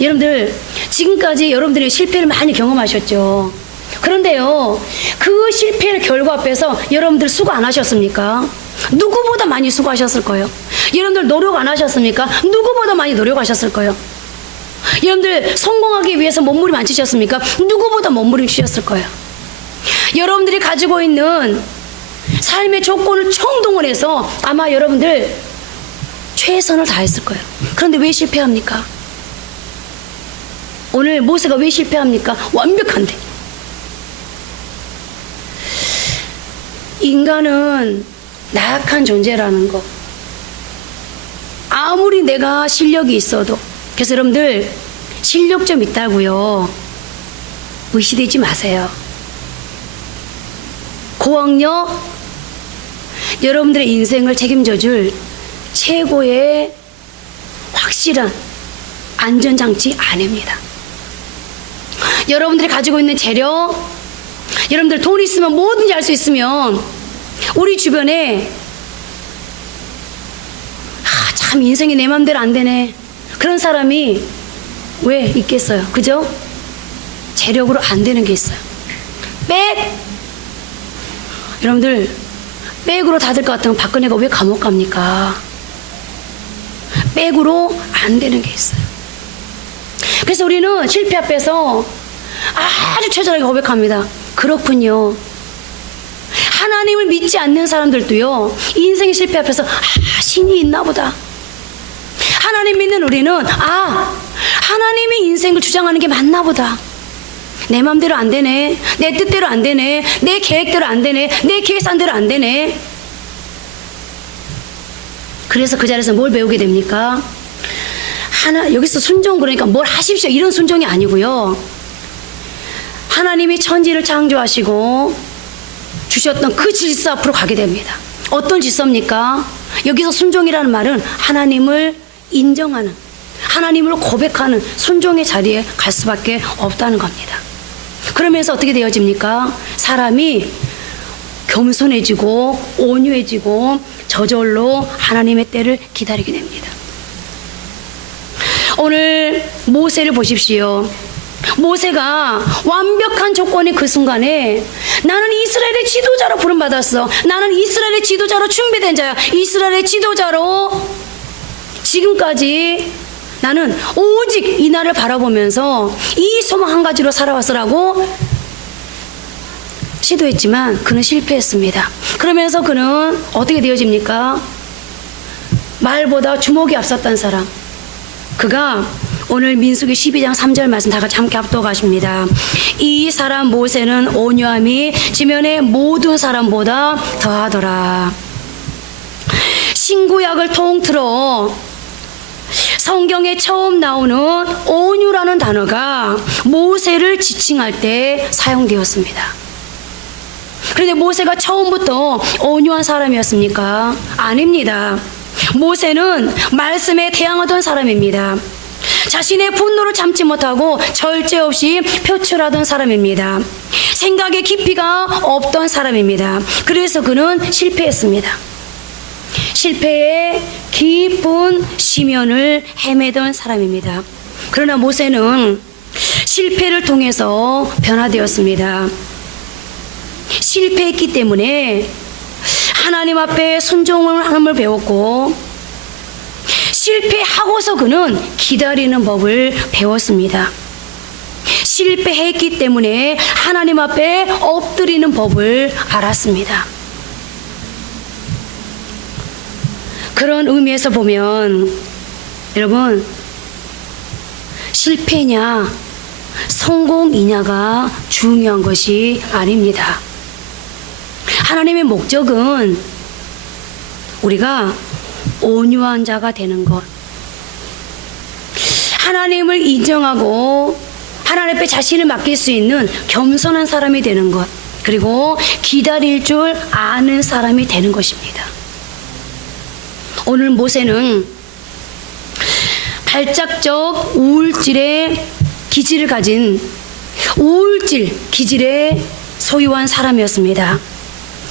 여러분들 지금까지 여러분들이 실패를 많이 경험하셨죠. 그런데요 그 실패의 결과 앞에서 여러분들 수고 안 하셨습니까? 누구보다 많이 수고하셨을 거예요. 여러분들 노력 안 하셨습니까? 누구보다 많이 노력하셨을 거예요. 여러분들 성공하기 위해서 몸부림치셨습니까? 누구보다 몸부림치셨을 거예요. 여러분들이 가지고 있는 삶의 조건을 총동원해서 아마 여러분들 최선을 다했을 거예요. 그런데 왜 실패합니까? 오늘 모세가 왜 실패합니까? 완벽한데. 인간은 나약한 존재라는 거. 아무리 내가 실력이 있어도. 그래서 여러분들 실력 좀 있다고요 의시되지 마세요. 고학력 여러분들의 인생을 책임져줄 최고의 확실한 안전장치 아닙니다. 여러분들이 가지고 있는 재력, 여러분들 돈 있으면 뭐든지 할 수 있으면 우리 주변에 참 인생이 내 맘대로 안 되네 그런 사람이 왜 있겠어요? 그죠? 재력으로 안 되는 게 있어요. 여러분들 백으로 다 될 것 같으면 박근혜가 왜 감옥 갑니까? 백으로 안 되는 게 있어요. 그래서 우리는 실패 앞에서 아주 처절하게 고백합니다. 그렇군요. 하나님을 믿지 않는 사람들도요 인생의 실패 앞에서 신이 있나 보다. 하나님 믿는 우리는 하나님이 인생을 주장하는 게 맞나 보다. 내 맘대로 안 되네, 내 뜻대로 안 되네, 내 계획대로 안 되네, 내 계산대로 안 되네. 그래서 그 자리에서 뭘 배우게 됩니까? 여기서 순종, 그러니까 뭘 하십시오 이런 순종이 아니고요, 하나님이 천지를 창조하시고 주셨던 그 질서 앞으로 가게 됩니다. 어떤 질서입니까? 여기서 순종이라는 말은 하나님을 인정하는, 하나님을 고백하는 순종의 자리에 갈 수밖에 없다는 겁니다. 그러면서 어떻게 되어집니까? 사람이 겸손해지고 온유해지고 저절로 하나님의 때를 기다리게 됩니다. 오늘 모세를 보십시오. 모세가 완벽한 조건의 그 순간에 나는 이스라엘의 지도자로 부름받았어. 나는 이스라엘의 지도자로 준비된 자야. 이스라엘의 지도자로 지금까지 나는 오직 이 날을 바라보면서 이 소망 한 가지로 살아왔으라고 시도했지만 그는 실패했습니다. 그러면서 그는 어떻게 되어집니까? 말보다 주먹이 앞섰던 사람. 그가 오늘 민수기 12장 3절 말씀 다 같이 함께 합독하십니다. 이 사람 모세는 온유함이 지면의 모든 사람보다 더하더라. 신구약을 통틀어 성경에 처음 나오는 온유라는 단어가 모세를 지칭할 때 사용되었습니다. 그런데 모세가 처음부터 온유한 사람이었습니까? 아닙니다. 모세는 말씀에 대항하던 사람입니다. 자신의 분노를 참지 못하고 절제 없이 표출하던 사람입니다. 생각의 깊이가 없던 사람입니다. 그래서 그는 실패했습니다. 실패의 깊은 심연을 헤매던 사람입니다. 그러나 모세는 실패를 통해서 변화되었습니다. 실패했기 때문에 하나님 앞에 순종함을 배웠고, 실패하고서 그는 기다리는 법을 배웠습니다. 실패했기 때문에 하나님 앞에 엎드리는 법을 알았습니다. 그런 의미에서 보면 여러분, 실패냐 성공이냐가 중요한 것이 아닙니다. 하나님의 목적은 우리가 온유한 자가 되는 것, 하나님을 인정하고 하나님 앞에 자신을 맡길 수 있는 겸손한 사람이 되는 것, 그리고 기다릴 줄 아는 사람이 되는 것입니다. 오늘 모세는 발작적 우울질의 기질을 가진 우울질 기질의 소유한 사람이었습니다.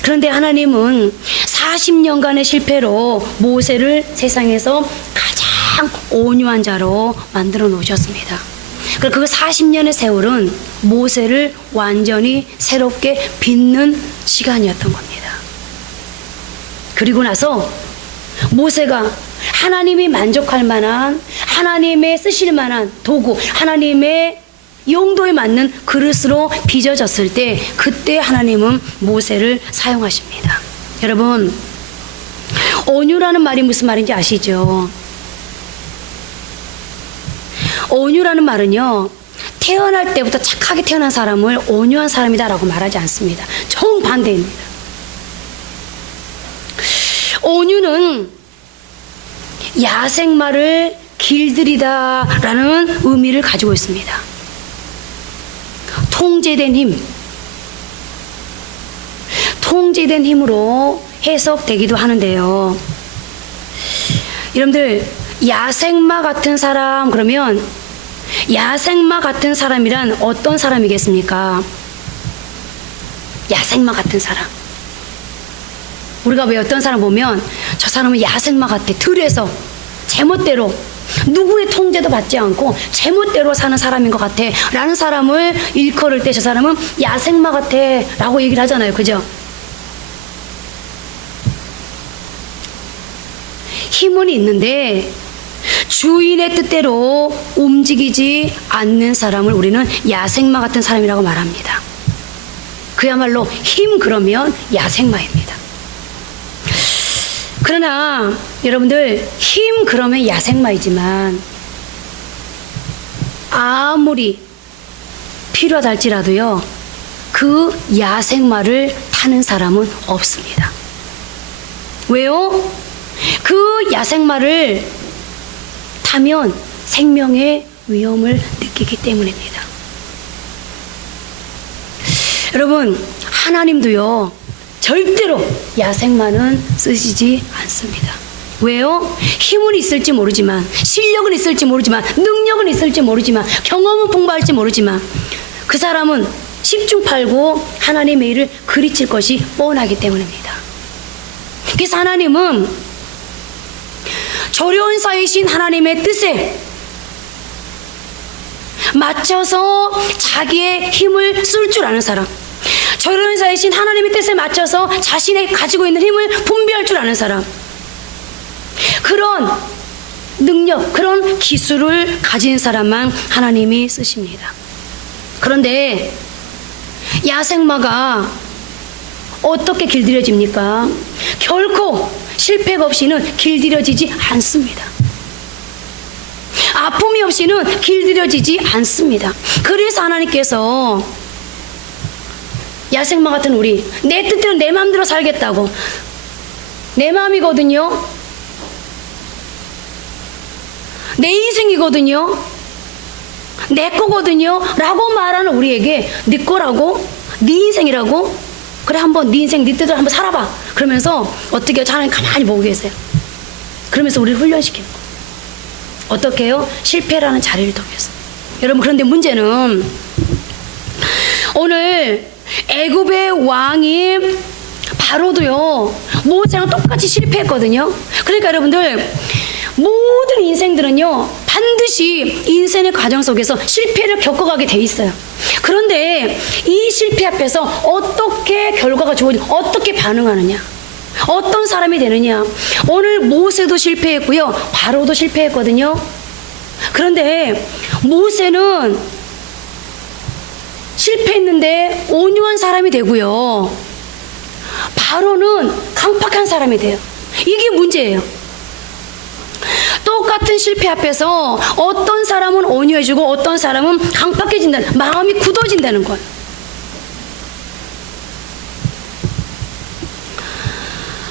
그런데 하나님은 40년간의 실패로 모세를 세상에서 가장 온유한 자로 만들어 놓으셨습니다. 그 40년의 세월은 모세를 완전히 새롭게 빚는 시간이었던 겁니다. 그리고 나서 모세가 하나님이 만족할 만한, 하나님의 쓰실 만한 도구, 하나님의 용도에 맞는 그릇으로 빚어졌을 때, 그때 하나님은 모세를 사용하십니다. 여러분, 온유라는 말이 무슨 말인지 아시죠? 온유라는 말은요, 태어날 때부터 착하게 태어난 사람을 온유한 사람이다라고 말하지 않습니다. 정반대입니다. 온유는 야생마를 길들이다라는 의미를 가지고 있습니다. 통제된 힘, 통제된 힘으로 해석되기도 하는데요. 여러분들, 야생마 같은 사람, 그러면 야생마 같은 사람이란 어떤 사람이겠습니까? 야생마 같은 사람. 우리가 왜 어떤 사람 보면 저 사람은 야생마 같아, 들에서 제멋대로 누구의 통제도 받지 않고 제멋대로 사는 사람인 것 같아 라는 사람을 일컬을 때 저 사람은 야생마 같아 라고 얘기를 하잖아요. 그죠? 힘은 있는데 주인의 뜻대로 움직이지 않는 사람을 우리는 야생마 같은 사람이라고 말합니다. 그야말로 힘 그러면 야생마입니다. 그러나 여러분들, 힘 그러면 야생마이지만 아무리 필요하다 할지라도요, 그 야생마를 타는 사람은 없습니다. 왜요? 그 야생마를 타면 생명의 위험을 느끼기 때문입니다. 여러분, 하나님도요, 절대로 야생마는 쓰시지 않습니다. 왜요? 힘은 있을지 모르지만, 실력은 있을지 모르지만, 능력은 있을지 모르지만, 경험은 풍부할지 모르지만, 그 사람은 십중팔구 하나님의 일을 그리칠 것이 뻔하기 때문입니다. 그래서 하나님은 조련사이신 하나님의 뜻에 맞춰서 자기의 힘을 쓸 줄 아는 사람, 조련사이신 하나님의 뜻에 맞춰서 자신의 가지고 있는 힘을 분배할 줄 아는 사람, 그런 능력, 그런 기술을 가진 사람만 하나님이 쓰십니다. 그런데 야생마가 어떻게 길들여집니까? 결코 실패가 없이는 길들여지지 않습니다. 아픔이 없이는 길들여지지 않습니다. 그래서 하나님께서 야생마 같은 우리, 내 뜻대로 내 마음대로 살겠다고, 내 마음이거든요, 내 인생이거든요, 내 거거든요 라고 말하는 우리에게 네 거라고? 네 인생이라고? 그래, 한번 네 인생 네 뜻대로 한번 살아봐. 그러면서 어떻게 해요? 하나님 가만히 보고 계세요. 그러면서 우리를 훈련시키는 거예요. 어떻게 해요? 실패라는 자리를 통해서. 여러분, 그런데 문제는 오늘 애굽의 왕이 바로도요, 모세랑 똑같이 실패했거든요. 그러니까 여러분들, 모든 인생들은요 반드시 인생의 과정 속에서 실패를 겪어가게 돼 있어요. 그런데 이 실패 앞에서 어떻게 결과가 좋으냐, 어떻게 반응하느냐, 어떤 사람이 되느냐. 오늘 모세도 실패했고요, 바로도 실패했거든요. 그런데 모세는 실패했는데 온유한 사람이 되고요, 바로는 강팍한 사람이 돼요. 이게 문제예요. 똑같은 실패 앞에서 어떤 사람은 온유해지고 어떤 사람은 강팍해진다는, 마음이 굳어진다는 거예요.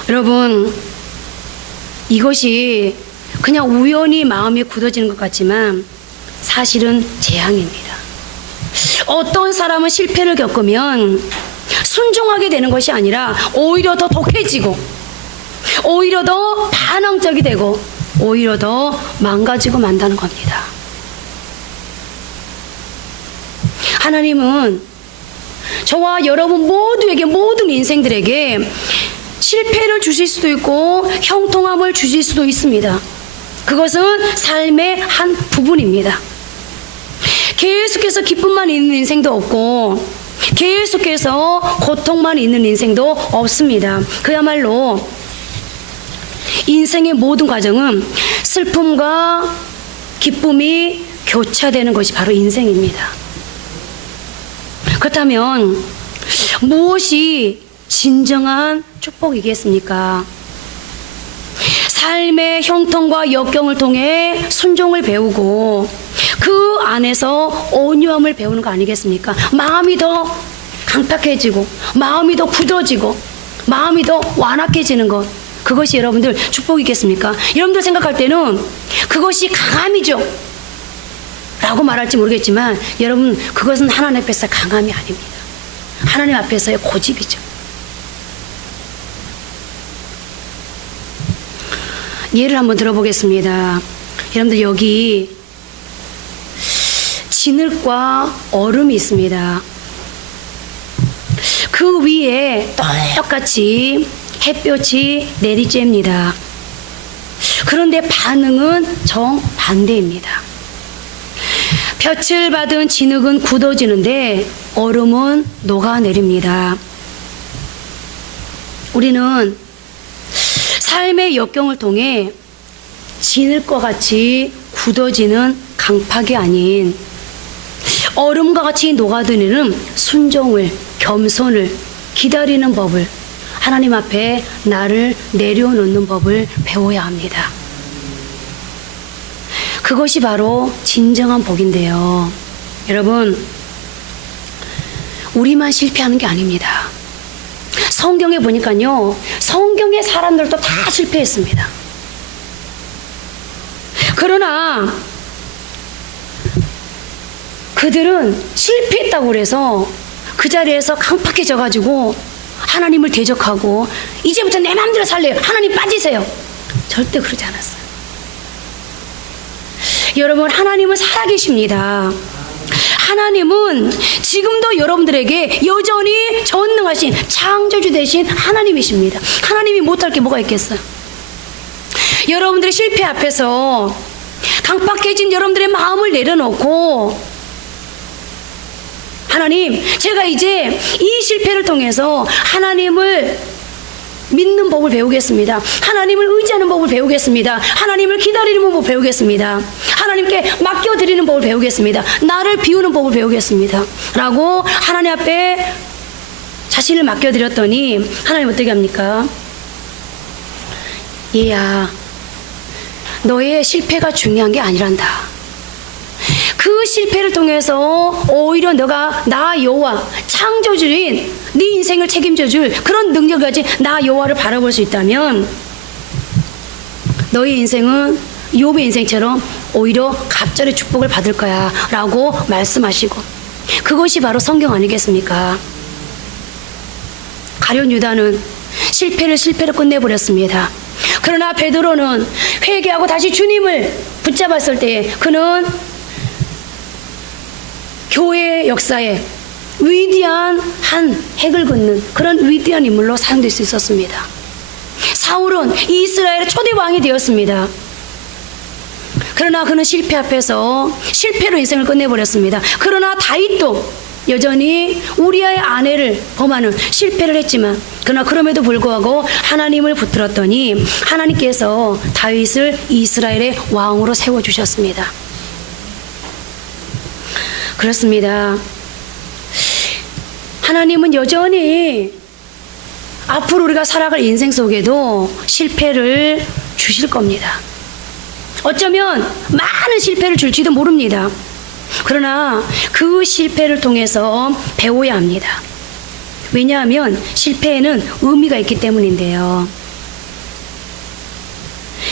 여러분, 이것이 그냥 우연히 마음이 굳어지는 것 같지만 사실은 재앙입니다. 어떤 사람은 실패를 겪으면 순종하게 되는 것이 아니라 오히려 더 독해지고, 오히려 더 반항적이 되고, 오히려 더 망가지고 만다는 겁니다. 하나님은 저와 여러분 모두에게, 모든 인생들에게 실패를 주실 수도 있고 형통함을 주실 수도 있습니다. 그것은 삶의 한 부분입니다. 계속해서 기쁨만 있는 인생도 없고 계속해서 고통만 있는 인생도 없습니다. 그야말로 인생의 모든 과정은 슬픔과 기쁨이 교차되는 것이 바로 인생입니다. 그렇다면 무엇이 진정한 축복이겠습니까? 삶의 형통과 역경을 통해 순종을 배우고 그 안에서 온유함을 배우는 거 아니겠습니까? 마음이 더 강팍해지고, 마음이 더 굳어지고, 마음이 더 완악해지는 것, 그것이 여러분들 축복이겠습니까? 여러분들 생각할 때는 그것이 강함이죠 라고 말할지 모르겠지만, 여러분, 그것은 하나님 앞에서 강함이 아닙니다. 하나님 앞에서의 고집이죠. 예를 한번 들어보겠습니다. 여러분들, 여기 진흙과 얼음이 있습니다. 그 위에 똑같이 햇볕이 내리쬐입니다. 그런데 반응은 정반대입니다. 볕을 받은 진흙은 굳어지는데 얼음은 녹아내립니다. 우리는 삶의 역경을 통해 진흙과 같이 굳어지는 강팍이 아닌 얼음과 같이 녹아드는 순종을, 겸손을, 기다리는 법을, 하나님 앞에 나를 내려놓는 법을 배워야 합니다. 그것이 바로 진정한 복인데요. 여러분, 우리만 실패하는 게 아닙니다. 성경에 보니까요, 성경의 사람들도 다 실패했습니다. 그러나 그들은 실패했다고 그래서 그 자리에서 강팍해져가지고 하나님을 대적하고 이제부터 내 마음대로 살래요, 하나님 빠지세요, 절대 그러지 않았어요. 여러분, 하나님은 살아계십니다. 하나님은 지금도 여러분들에게 여전히 전능하신 창조주 되신 하나님이십니다. 하나님이 못할 게 뭐가 있겠어요? 여러분들의 실패 앞에서 강팍해진 여러분들의 마음을 내려놓고, 하나님, 제가 이제 이 실패를 통해서 하나님을 믿는 법을 배우겠습니다. 하나님을 의지하는 법을 배우겠습니다. 하나님을 기다리는 법을 배우겠습니다. 하나님께 맡겨드리는 법을 배우겠습니다. 나를 비우는 법을 배우겠습니다. 라고 하나님 앞에 자신을 맡겨드렸더니 하나님 어떻게 합니까? 얘야, 너의 실패가 중요한 게 아니란다. 그 실패를 통해서 오히려 너가 나 여호와 창조주인 네 인생을 책임져줄 그런 능력을 가진 나 여호와를 바라볼 수 있다면 너의 인생은 욥의 인생처럼 오히려 갑절의 축복을 받을 거야 라고 말씀하시고, 그것이 바로 성경 아니겠습니까? 가룟 유다는 실패를 끝내버렸습니다. 그러나 베드로는 회개하고 다시 주님을 붙잡았을 때 그는 교회의 역사에 위대한 한 핵을 긋는 그런 위대한 인물로 사용될 수 있었습니다. 사울은 이스라엘의 초대 왕이 되었습니다. 그러나 그는 실패 앞에서 실패로 인생을 끝내버렸습니다. 그러나 다윗도 여전히 우리아의 아내를 범하는 실패를 했지만, 그러나 그럼에도 불구하고 하나님을 붙들었더니 하나님께서 다윗을 이스라엘의 왕으로 세워주셨습니다. 그렇습니다. 하나님은 여전히 앞으로 우리가 살아갈 인생 속에도 실패를 주실 겁니다. 어쩌면 많은 실패를 줄지도 모릅니다. 그러나 그 실패를 통해서 배워야 합니다. 왜냐하면 실패에는 의미가 있기 때문인데요.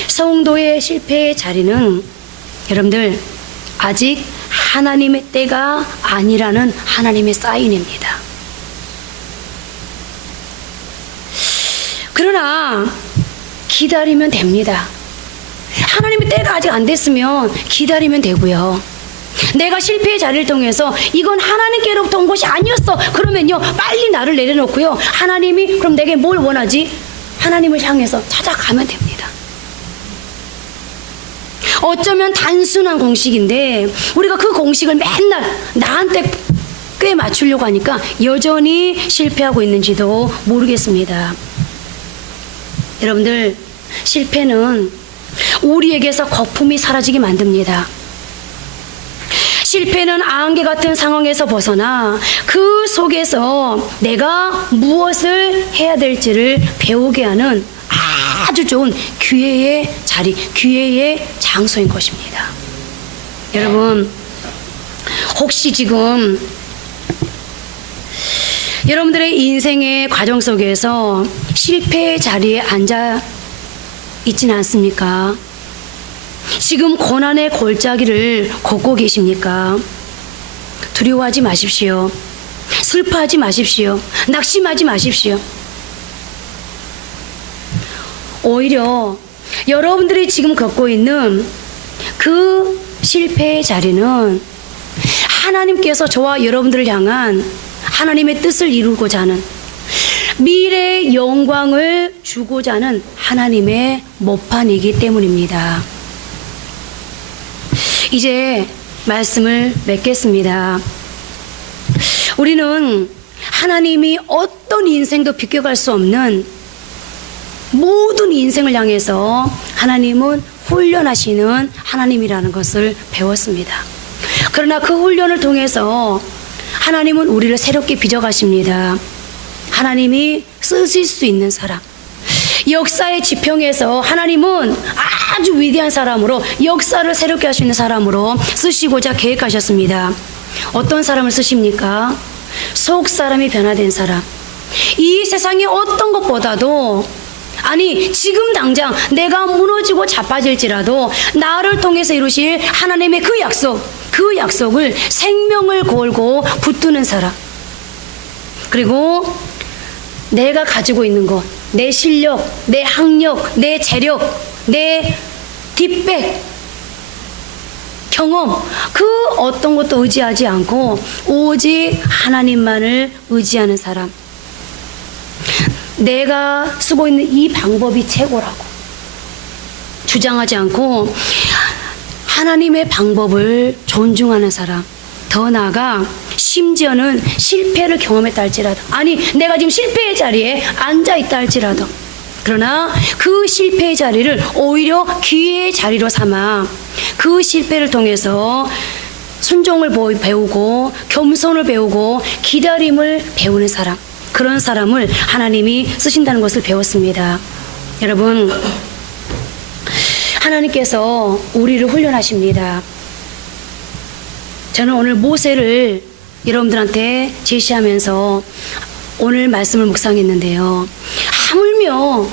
성도의 실패의 자리는 여러분들 아직 하나님의 때가 아니라는 하나님의 사인입니다. 그러나 기다리면 됩니다. 하나님의 때가 아직 안 됐으면 기다리면 되고요. 내가 실패의 자리를 통해서 이건 하나님께로부터 온 것이 아니었어 그러면요, 빨리 나를 내려놓고요, 하나님이 그럼 내게 뭘 원하지? 하나님을 향해서 찾아가면 됩니다. 어쩌면 단순한 공식인데 우리가 그 공식을 맨날 나한테 꽤 맞추려고 하니까 여전히 실패하고 있는지도 모르겠습니다. 여러분들, 실패는 우리에게서 거품이 사라지게 만듭니다. 실패는 안개 같은 상황에서 벗어나 그 속에서 내가 무엇을 해야 될지를 배우게 하는 아주 좋은 기회의 자리, 기회의 장소인 것입니다. 여러분, 혹시 지금 여러분들의 인생의 과정 속에서 실패의 자리에 앉아 있지는 않습니까? 지금 고난의 골짜기를 걷고 계십니까? 두려워하지 마십시오. 슬퍼하지 마십시오. 낙심하지 마십시오. 오히려 여러분들이 지금 걷고 있는 그 실패의 자리는 하나님께서 저와 여러분들을 향한 하나님의 뜻을 이루고자 하는, 미래의 영광을 주고자 하는 하나님의 모판이기 때문입니다. 이제 말씀을 맺겠습니다. 우리는 하나님이 어떤 인생도 비껴갈 수 없는 모든 인생을 향해서 하나님은 훈련하시는 하나님이라는 것을 배웠습니다. 그러나 그 훈련을 통해서 하나님은 우리를 새롭게 빚어가십니다. 하나님이 쓰실 수 있는 사람, 역사의 지평에서 하나님은 아주 위대한 사람으로, 역사를 새롭게 할 수 있는 사람으로 쓰시고자 계획하셨습니다. 어떤 사람을 쓰십니까? 속 사람이 변화된 사람. 이 세상의 어떤 것보다도, 아니 지금 당장 내가 무너지고 자빠질지라도 나를 통해서 이루실 하나님의 그 약속을 생명을 걸고 붙드는 사람. 그리고 내가 가지고 있는 것, 내 실력, 내 학력, 내 재력, 내 뒷백, 경험, 그 어떤 것도 의지하지 않고 오직 하나님만을 의지하는 사람. 내가 쓰고 있는 이 방법이 최고라고 주장하지 않고 하나님의 방법을 존중하는 사람. 더 나아가 심지어는 실패를 경험했다 할지라도, 아니 내가 지금 실패의 자리에 앉아있다 할지라도 그러나 그 실패의 자리를 오히려 기회의 자리로 삼아 그 실패를 통해서 순종을 배우고 겸손을 배우고 기다림을 배우는 사람, 그런 사람을 하나님이 쓰신다는 것을 배웠습니다. 여러분, 하나님께서 우리를 훈련하십니다. 저는 오늘 모세를 여러분들한테 제시하면서 오늘 말씀을 묵상했는데요. 하물며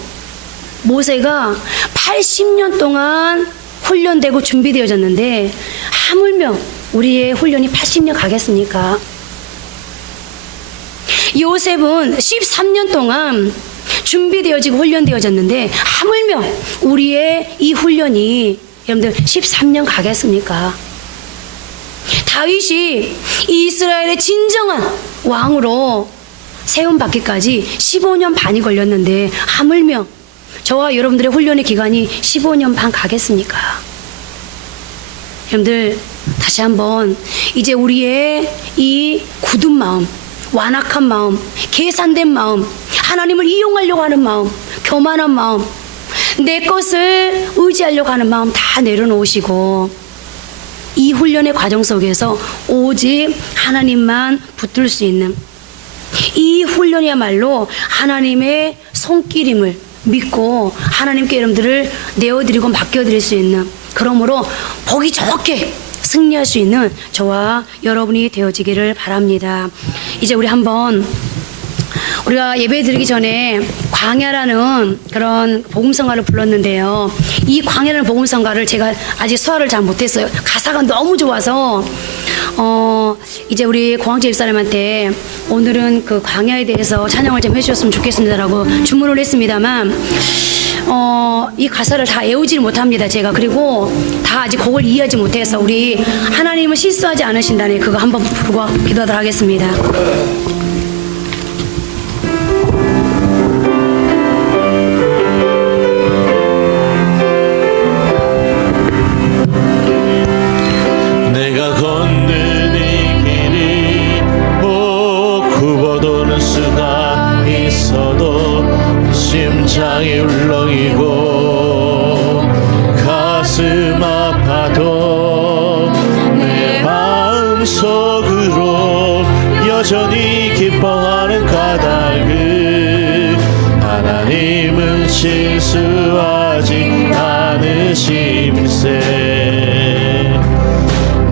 모세가 80년 동안 훈련되고 준비되어졌는데 하물며 우리의 훈련이 80년 가겠습니까? 요셉은 13년 동안 준비되어지고 훈련되어졌는데 하물며 우리의 이 훈련이 여러분들 13년 가겠습니까? 다윗이 이스라엘의 진정한 왕으로 세움받기까지 15년 반이 걸렸는데 하물며 저와 여러분들의 훈련의 기간이 15년 반 가겠습니까? 여러분들 다시 한번 이제 우리의 이 굳은 마음, 완악한 마음, 계산된 마음, 하나님을 이용하려고 하는 마음, 교만한 마음, 내 것을 의지하려고 하는 마음 다 내려놓으시고 이 훈련의 과정 속에서 오직 하나님만 붙들 수 있는 이 훈련이야말로 하나님의 손길임을 믿고 하나님께 여러분들을 내어드리고 맡겨드릴 수 있는, 그러므로 보기 좋게 승리할 수 있는 저와 여러분이 되어지기를 바랍니다. 이제 우리 한번 우리가 예배 드리기 전에 광야라는 그런 복음성가를 불렀는데요. 이 광야라는 복음성가를 제가 아직 수화를 잘 못했어요. 가사가 너무 좋아서 이제 우리 고항재 집사람한테 오늘은 그 광야에 대해서 찬양을 좀 해주셨으면 좋겠습니다라고 주문을 했습니다만 이 가사를 다 외우지를 못합니다, 제가. 그리고 다 아직 곡을 이해하지 못해서 우리 하나님은 실수하지 않으신다니 그거 한번 부르고 기도하도록 하겠습니다. 내가 걷는 이 길이 굽어도는 수가 있어도 심장이 울렁이고 가슴 아파도 내 마음속으로 여전히 기뻐하는 까닭은 하나님은 실수하지 않으심일세.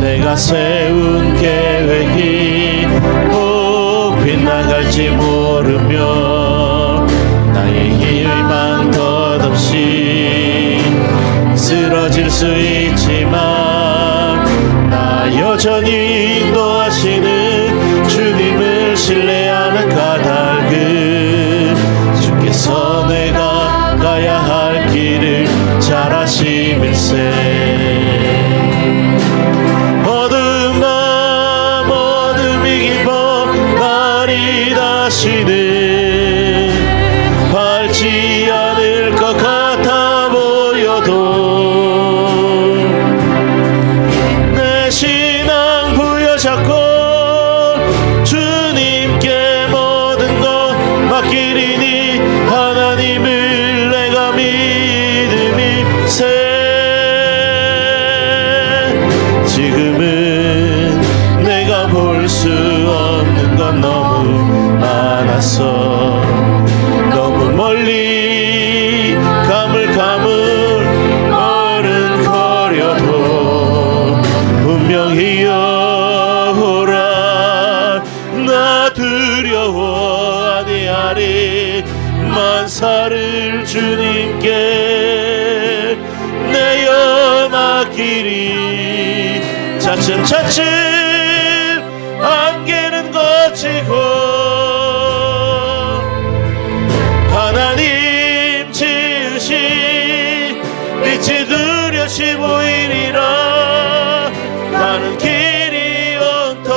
내가 세운 계획이 꼭 빗나갈지 모르며 나의 희망 덧없이 쓰러질 수 있지만 나 여전히 인도하시는 주님을 신뢰하는 까닭은 주께서 내가 가야 할 길을 잘 아심일세. 밟지 않을 것 같아 보여도 내 신앙 부여잡고 주님께 모든 것 맡기리니 하나님을 내가 믿음이세. 지금은 내가 볼 수 없는 건 너무 많았어. 너무 멀리 가물가물 어른거려도 분명히 여호라 나 두려워 아니하리. 만사를 주님께 내어 맡기리. 차츰차츰 안개는 거치고 하나님 지으신 빛이 뚜렷이 보이리라. 가는 길이 온통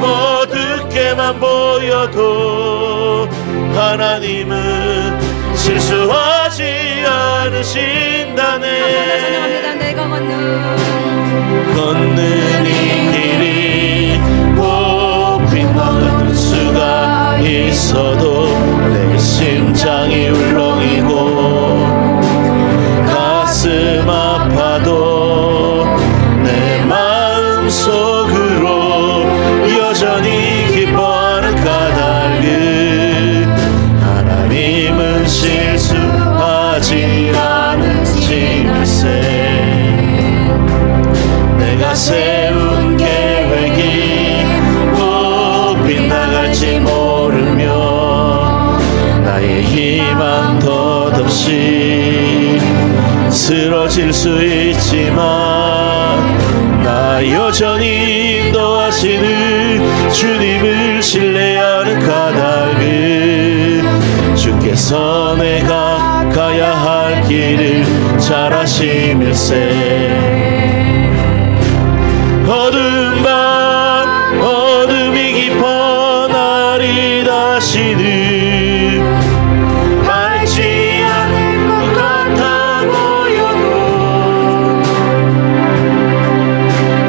어둡게만 보여도 하나님은 실수하지 않으신다네. 내가 걷는 이 길이 꼭 빗나가는 수가 있어도 내 심장이 세운 계획이 꼭 빗나갈지 모르며 나의 희망 덧없이 쓰러질 수 있지만 나 여전히 인도하시는 주님을 신뢰하는 까닭은 주께서 내가 가야 할 길을 잘 아심일세. 어두운 밤 어둠이 깊어 나를 다시는 맑지 않을 것 같아 보여도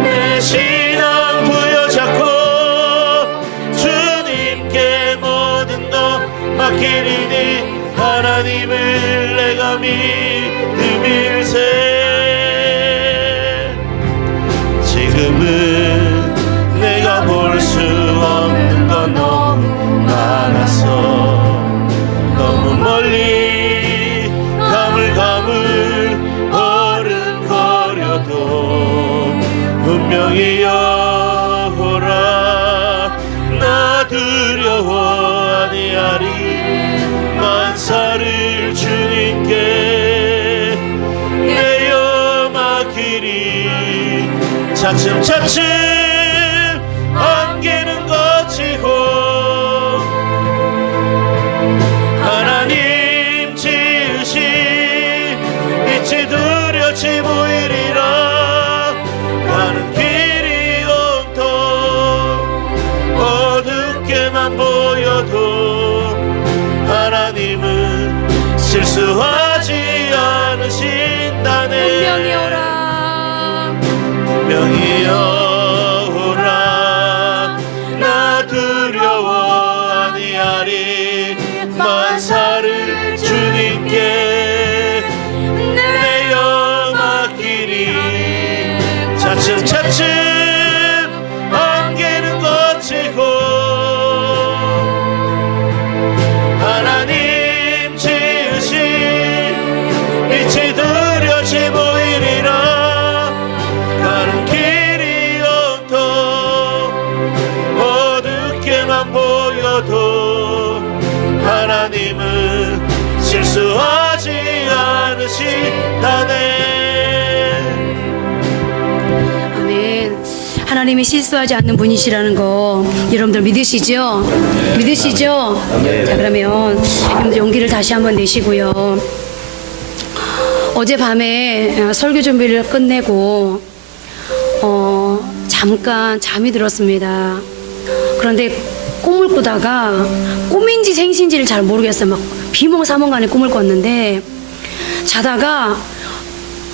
내 신앙 부여잡고 주님께 모든 것 맡기리니 하나님을 내가 믿음일세. 지금은 내가 볼 수 없는 건 너무 많아서 너무 멀리 가물가물 어른거려도 분명히 여호라 나 두려워 아니하리. 만사를 주님께 내어 맡기리. 차츰차츰 안개는 걷히고 하나님 지으신 빛이 두렵지 보이리라. 가는 길이 온통 어둡게만 보여도 하나님은 실수하지 않으신다네. 분명히 오라. 분명히 여호라 나 두려워 아니하리. 만사를 주님께 내어 맡기리. 차츰차츰 안개는 걷히고 하나님 지으신 빛이 두렵지 보이리라. 가는 길이 온통 어둡게만 보여도 하나님은 실수하지 않으신다네. 아멘. 하나님이 실수하지 않는 분이시라는 거 여러분들 믿으시죠? 믿으시죠? 자, 그러면 여러분들 용기를 다시 한번 내시고요. 어젯밤에 설교 준비를 끝내고 잠깐 잠이 들었습니다. 그런데 꿈을 꾸다가 꿈인지 생신지를 잘 모르겠어요. 막 비몽사몽간에 꿈을 꿨는데 자다가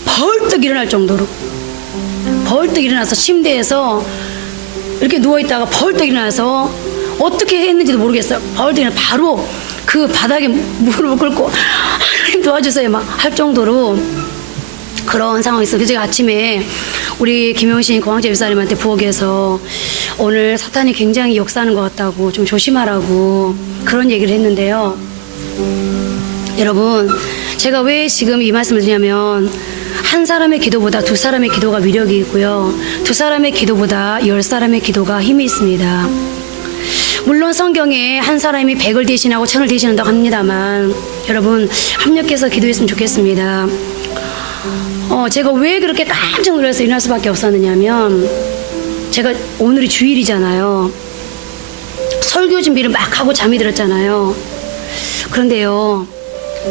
벌떡 일어날 정도로 벌떡 일어나서 침대에서 이렇게 누워있다가 벌떡 일어나서 어떻게 했는지도 모르겠어요. 벌떡 일어나 바로 그 바닥에 무릎을 꿇고 하나님 도와주세요 막 할 정도로 그런 상황이 있어요. 그래서 제가 아침에 우리 김용신 공황제 집사님한테 부엌에서 오늘 사탄이 굉장히 역사하는 것 같다고 좀 조심하라고 그런 얘기를 했는데요. 여러분, 제가 왜 지금 이 말씀을 드리냐면 한 사람의 기도보다 두 사람의 기도가 위력이 있고요. 두 사람의 기도보다 10사람의 기도가 힘이 있습니다. 물론 성경에 한 사람이 100을 대신하고 1000을 대신한다고 합니다만 여러분 합력해서 기도했으면 좋겠습니다. 제가 왜 그렇게 깜짝 놀라서 일어날 수밖에 없었느냐면 제가 오늘이 주일이잖아요. 설교 준비를 막 하고 잠이 들었잖아요. 그런데요,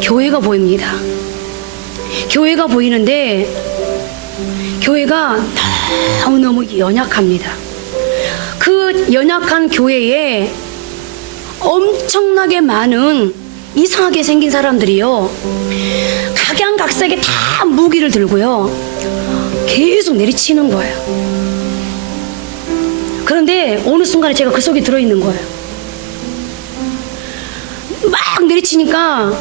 교회가 보입니다. 교회가 보이는데 교회가 너무너무 연약합니다. 그 연약한 교회에 엄청나게 많은 이상하게 생긴 사람들이요, 각양각색의 다 무기를 들고요 계속 내리치는 거예요. 그런데 어느 순간에 제가 그 속에 들어있는 거예요. 막 내리치니까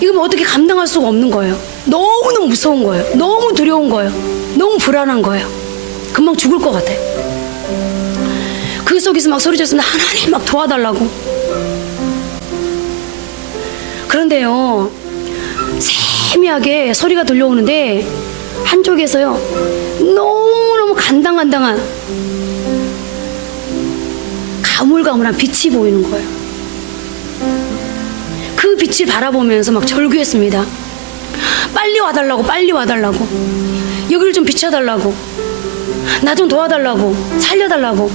이거 뭐 어떻게 감당할 수가 없는 거예요. 너무너무 무서운 거예요. 너무 두려운 거예요. 너무 불안한 거예요. 금방 죽을 것 같아요. 그 속에서 막 소리쳤습니다. 하나님 막 도와달라고. 그런데요, 세미하게 소리가 들려오는데 한쪽에서요 너무너무 간당간당한 가물가물한 빛이 보이는 거예요. 그 빛을 바라보면서 막 절규했습니다. 빨리 와달라고, 빨리 와달라고, 여기를 좀 비춰달라고, 나 좀 도와달라고, 살려달라고.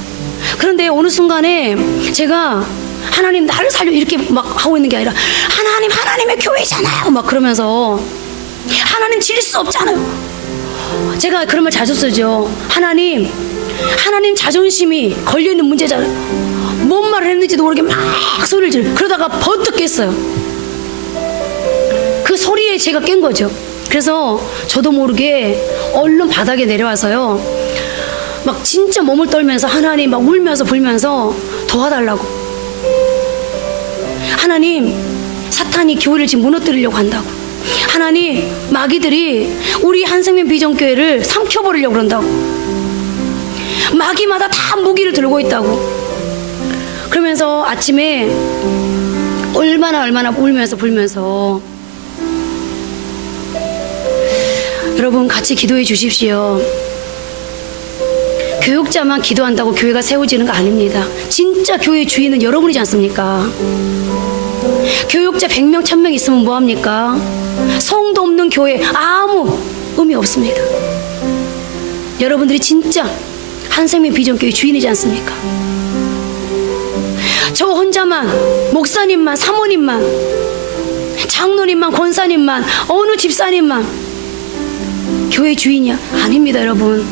그런데 어느 순간에 제가 하나님 나를 살려 이렇게 막 하고 있는 게 아니라 하나님, 하나님의 교회잖아요 막 그러면서 하나님 질 수 없잖아요. 제가 그런 말 자주 쓰죠. 하나님 자존심이 걸려있는 문제잖아요. 뭔 말을 했는지도 모르게 막 소리를 지르. 그러다가 버뜩 깼어요. 그 소리에 제가 깬 거죠. 그래서 저도 모르게 얼른 바닥에 내려와서요, 막 진짜 몸을 떨면서 하나님 막 울면서 불면서 도와달라고. 하나님, 사탄이 교회를 지금 무너뜨리려고 한다고. 하나님, 마귀들이 우리 한생명 비전교회를 삼켜버리려고 그런다고. 마귀마다 다 무기를 들고 있다고. 그러면서 아침에 얼마나 울면서 불면서, 여러분 같이 기도해 주십시오. 교육자만 기도한다고 교회가 세워지는 거 아닙니다. 진짜 교회 주인은 여러분이지 않습니까? 교육자 100명 1000명 있으면 뭐합니까? 성도 없는 교회 아무 의미 없습니다. 여러분들이 진짜 한생명 비전교회 주인이지 않습니까? 저 혼자만, 목사님만, 사모님만, 장로님만, 권사님만, 어느 집사님만 교회 주인이야? 아닙니다, 여러분.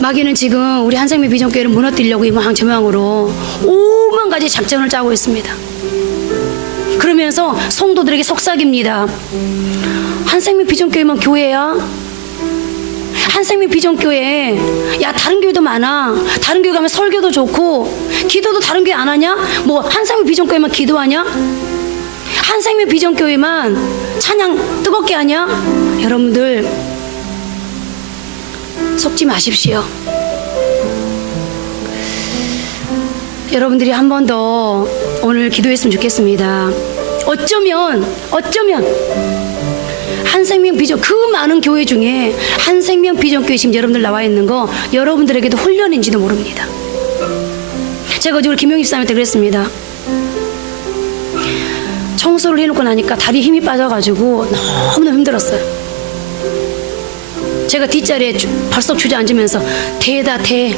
마귀는 지금 우리 한생명 비전교회를 무너뜨리려고 이망저망으로 5만 가지 작전을 짜고 있습니다. 그러면서 성도들에게 속삭입니다. 한생명 비전교회만 교회야? 한생명 비전교회, 야 다른 교회도 많아. 다른 교회 가면 설교도 좋고 기도도 다른 교회 안 하냐? 뭐 한생명 비전교회만 기도하냐? 한생명 비전교회만 찬양 뜨겁게 하냐? 여러분들 속지 마십시오. 여러분들이 한 번 더 오늘 기도했으면 좋겠습니다. 어쩌면 한생명 비전, 그 많은 교회 중에 한생명 비전교회 지금 여러분들 나와 있는 거 여러분들에게도 훈련인지도 모릅니다. 제가 어제 우리 김영희 집사님한테 그랬습니다. 청소를 해놓고 나니까 다리 힘이 빠져가지고 너무너무 힘들었어요. 제가 뒷자리에 벌써 주저앉으면서 대다 대,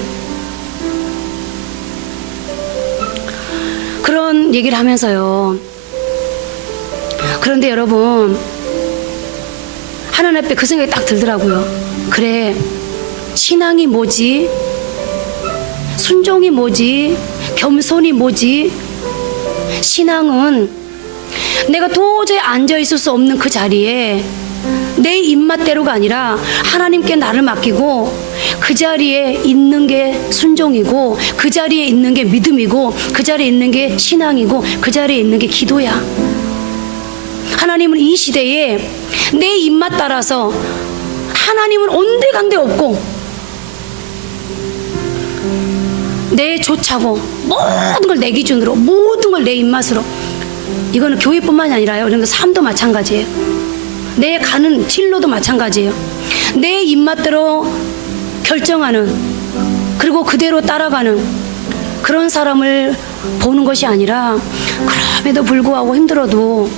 그런 얘기를 하면서요. 그런데 여러분, 하나님 앞에 그 생각이 딱 들더라고요. 그래, 신앙이 뭐지? 순종이 뭐지? 겸손이 뭐지? 신앙은 내가 도저히 앉아있을 수 없는 그 자리에 내 입맛대로가 아니라 하나님께 나를 맡기고 그 자리에 있는 게 순종이고, 그 자리에 있는 게 믿음이고, 그 자리에 있는 게 신앙이고, 그 자리에 있는 게 기도야. 하나님은 이 시대에 내 입맛 따라서, 하나님은 온데간데 없고 내 조차고 모든 걸 내 기준으로, 모든 걸 내 입맛으로. 이거는 교회뿐만이 아니라요, 여러분들 삶도 마찬가지예요. 내 가는 진로도 마찬가지예요. 내 입맛대로 결정하는, 그리고 그대로 따라가는 그런 사람을 보는 것이 아니라, 그럼에도 불구하고 힘들어도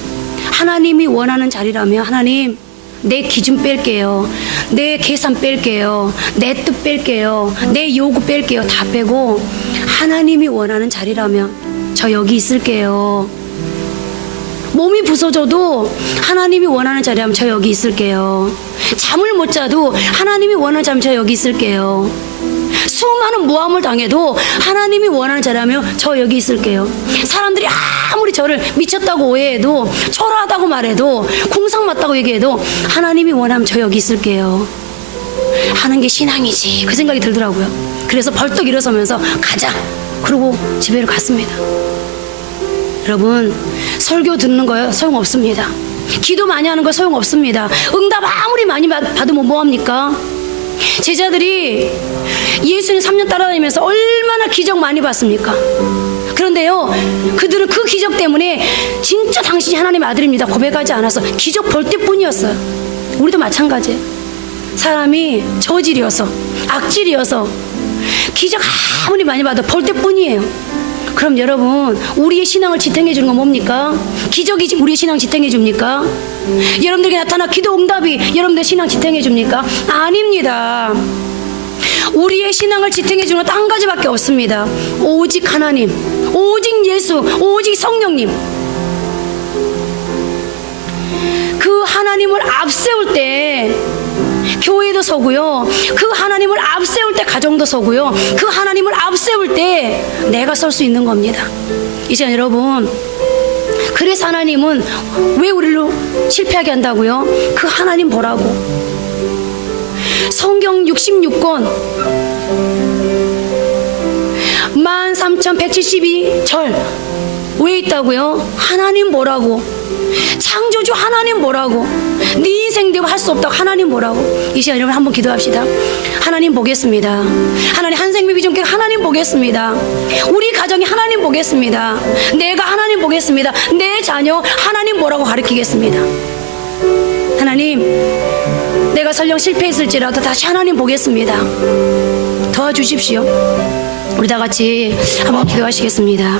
하나님이 원하는 자리라면, 하나님 내 기준 뺄게요, 내 계산 뺄게요, 내 뜻 뺄게요, 내 요구 뺄게요, 다 빼고 하나님이 원하는 자리라면 저 여기 있을게요. 몸이 부서져도 하나님이 원하는 자리라면 저 여기 있을게요. 잠을 못 자도 하나님이 원하는 자리라면 저 여기 있을게요. 수많은 모함을 당해도 하나님이 원하는 자리라면 저 여기 있을게요. 사람들이 아무리 저를 미쳤다고 오해해도, 초라하다고 말해도, 궁상 맞다고 얘기해도 하나님이 원하면 저 여기 있을게요 하는 게 신앙이지, 그 생각이 들더라고요. 그래서 벌떡 일어서면서 가자, 그러고 집에로 갔습니다. 여러분, 설교 듣는 거요 소용없습니다. 기도 많이 하는 거 소용없습니다. 응답 아무리 많이 받으면 뭐합니까? 제자들이 예수님 3년 따라다니면서 얼마나 기적 많이 봤습니까? 그런데요, 그들은 그 기적 때문에 진짜 당신이 하나님의 아들입니다 고백하지 않아서 기적 볼 때뿐이었어요. 우리도 마찬가지예요. 사람이 저질이어서, 악질이어서 기적 아무리 많이 받아 볼 때뿐이에요. 그럼 여러분, 우리의 신앙을 지탱해 주는 건 뭡니까? 기적이 우리의 신앙 지탱해 줍니까? 여러분들에게 나타나 기도 응답이 여러분들 신앙 지탱해 줍니까? 아닙니다. 우리의 신앙을 지탱해 주는 건 한 가지밖에 없습니다. 오직 하나님, 오직 예수, 오직 성령님. 그 하나님을 앞세울 때 교회도 서고요, 그 하나님을 앞세울 때 가정도 서고요, 그 하나님을 앞세울 때 내가 설 수 있는 겁니다. 이제 여러분, 그래서 하나님은 왜 우리를 실패하게 한다고요? 그 하나님 보라고. 성경 66권 13,172절 왜 있다고요? 하나님 보라고. 창조주 하나님 보라고. 네 인생 되고 할 수 없다고 하나님 보라고. 이 시간 여러분 한번 기도합시다. 하나님 보겠습니다. 하나님 한생명 비전교회 하나님 보겠습니다. 우리 가정이 하나님 보겠습니다. 내가 하나님 보겠습니다. 내 자녀 하나님 보라고 가르치겠습니다. 하나님, 내가 설령 실패했을지라도 다시 하나님 보겠습니다. 도와주십시오. 우리 다 같이 한번 기도하시겠습니다.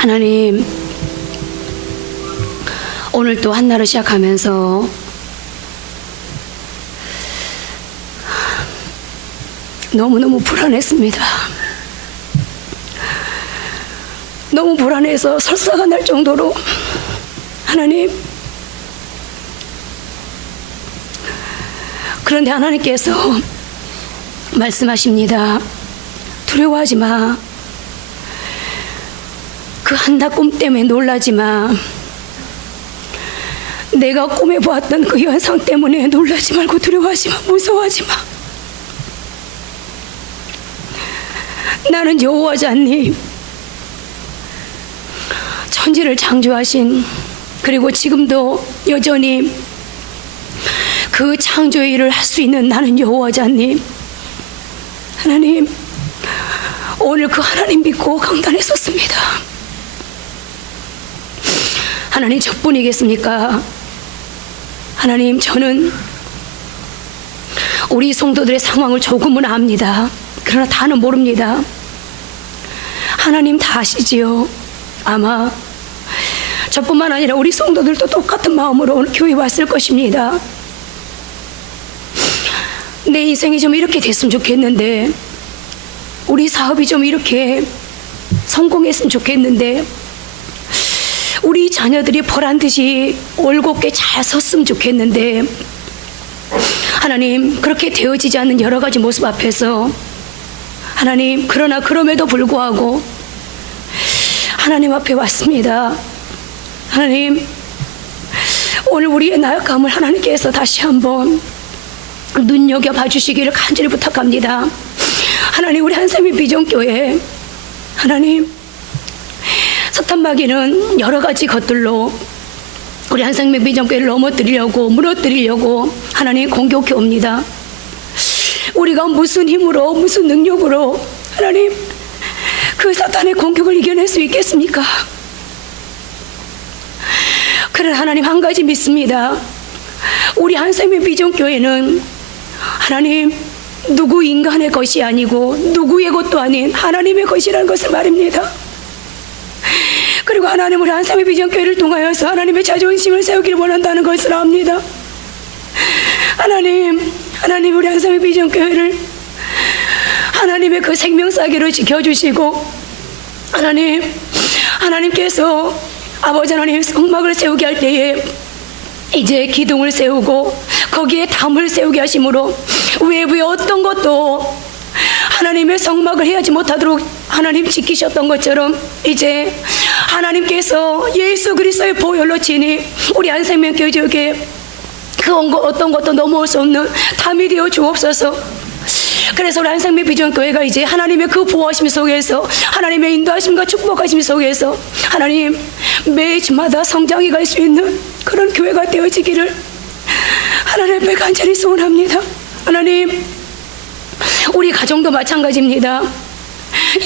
하나님, 오늘 또 한날을 시작하면서 너무너무 불안했습니다. 너무 불안해서 설사가 날 정도로 하나님, 그런데 하나님께서 말씀하십니다. 두려워하지 마. 그 한낮 꿈 때문에 놀라지 마. 내가 꿈에 보았던 그 현상 때문에 놀라지 말고 두려워하지 마. 무서워하지 마. 나는 여호와자님, 천지를 창조하신, 그리고 지금도 여전히 그 창조의 일을 할 수 있는 나는 여호와자님. 하나님, 오늘 그 하나님 믿고 강단에 섰습니다. 하나님 저뿐이겠습니까? 하나님, 저는 우리 성도들의 상황을 조금은 압니다. 그러나 다는 모릅니다. 하나님 다 아시지요. 아마 저뿐만 아니라 우리 성도들도 똑같은 마음으로 오늘 교회 왔을 것입니다. 내 인생이 좀 이렇게 됐으면 좋겠는데, 우리 사업이 좀 이렇게 성공했으면 좋겠는데, 우리 자녀들이 보란 듯이 올곧게 잘 섰으면 좋겠는데, 하나님, 그렇게 되어지지 않는 여러 가지 모습 앞에서 하나님, 그러나 그럼에도 불구하고 하나님 앞에 왔습니다. 하나님, 오늘 우리의 나약함을 하나님께서 다시 한번 눈여겨봐 주시기를 간절히 부탁합니다. 하나님, 우리 한샘의 비전교회, 하나님, 사탄마귀는 여러 가지 것들로 우리 한샘의 비전교회를 넘어뜨리려고, 무너뜨리려고 하나님 공격해 옵니다. 우리가 무슨 힘으로, 무슨 능력으로 하나님 그 사탄의 공격을 이겨낼 수 있겠습니까? 그러나 하나님, 한 가지 믿습니다. 우리 한샘의 비전교회는 하나님 누구 인간의 것이 아니고 누구의 것도 아닌 하나님의 것이라는 것을 말입니다. 그리고 하나님, 우리 한샘의 비전교회를 통하여서 하나님의 자존심을 세우기를 원한다는 것을 압니다. 하나님, 우리 한샘의 비전교회를 하나님의 그 생명사기로 지켜주시고, 하나님께서 아버지 하나님 성막을 세우게 할 때에 이제 기둥을 세우고 거기에 담을 세우게 하심으로 외부의 어떤 것도 하나님의 성막을 해하지 못하도록 하나님 지키셨던 것처럼, 이제 하나님께서 예수 그리스도의 보혈로 치니 우리 한생명교회 지역에 그 어떤 것도 넘어올 수 없는 담이 되어 주옵소서. 그래서 우리 한생명 비전교회가 이제 하나님의 그 보호하심 속에서, 하나님의 인도하심과 축복하심 속에서 하나님 매주마다 성장해 갈 수 있는 그런 교회가 되어지기를 하나님 앞에 간절히 소원합니다. 하나님, 우리 가정도 마찬가지입니다.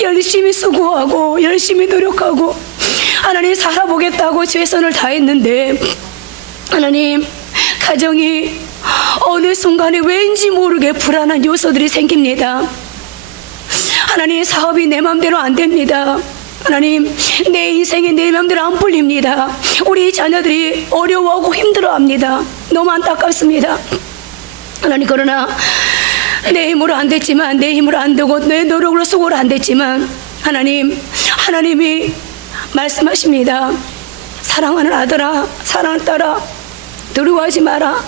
열심히 수고하고 열심히 노력하고 하나님 살아보겠다고 최선을 다했는데, 하나님, 가정이 어느 순간에 왠지 모르게 불안한 요소들이 생깁니다. 하나님, 사업이 내 맘대로 안 됩니다. 하나님, 내 인생이 내 맘대로 안 풀립니다. 우리 자녀들이 어려워하고 힘들어합니다. 너무 안타깝습니다. 하나님, 그러나 내 힘으로 안 됐지만, 내 힘으로 안 되고 내 노력으로 수고로 안 됐지만, 하나님이 말씀하십니다. 사랑하는 아들아, 사랑하는 딸아, 두려워하지 마라.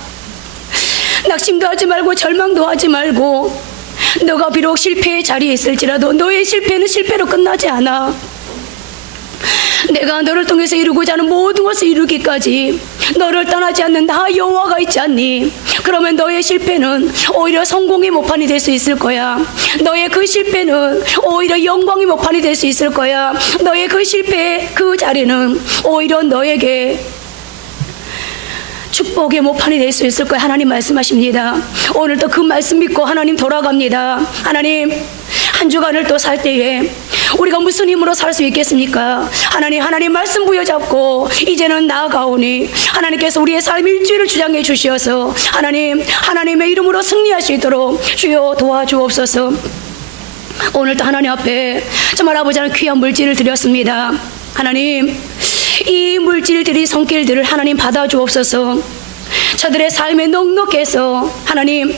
낙심도 하지 말고 절망도 하지 말고, 너가 비록 실패의 자리에 있을지라도 너의 실패는 실패로 끝나지 않아. 내가 너를 통해서 이루고자 하는 모든 것을 이루기까지 너를 떠나지 않는 나 여호와가 있지 않니? 그러면 너의 실패는 오히려 성공의 모판이 될 수 있을 거야. 너의 그 실패는 오히려 영광의 모판이 될 수 있을 거야. 너의 그 실패의 그 자리는 오히려 너에게 축복의 모판이 될 수 있을 거야. 하나님 말씀하십니다. 오늘도 그 말씀 믿고 하나님 돌아갑니다. 하나님, 한 주간을 또 살 때에 우리가 무슨 힘으로 살 수 있겠습니까? 하나님 말씀 부여잡고 이제는 나아가오니 하나님께서 우리의 삶 일주일을 주장해 주시어서 하나님의 이름으로 승리할 수 있도록 주여 도와주옵소서. 오늘도 하나님 앞에 정말 아버지 하나님 귀한 물질을 드렸습니다. 하나님, 이 물질들이 손길들을 하나님 받아주옵소서. 저들의 삶에 넉넉해서 하나님,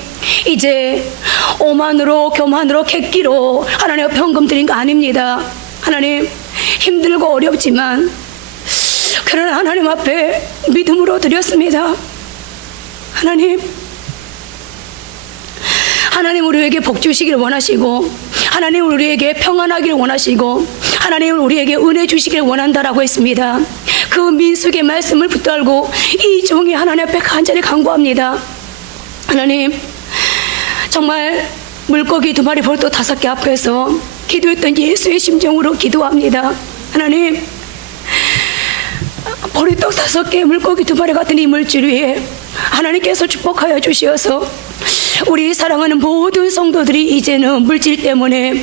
이제 오만으로 교만으로 객기로 하나님 앞에 헌금 드린 거 아닙니다. 하나님, 힘들고 어렵지만 그러나 하나님 앞에 믿음으로 드렸습니다. 하나님 우리에게 복 주시기를 원하시고, 하나님 우리에게 평안하기를 원하시고, 하나님 우리에게 은혜 주시기를 원한다라고 했습니다. 그 민수기의 말씀을 붙들고 이 종이 하나님 앞에 간절히 간구합니다. 하나님, 정말 물고기 2마리 벌떡 5개 앞에서 기도했던 예수의 심정으로 기도합니다. 하나님, 보리떡 5개, 물고기 2마리 같은 이 물질 위에 하나님께서 축복하여 주시어서 우리 사랑하는 모든 성도들이 이제는 물질 때문에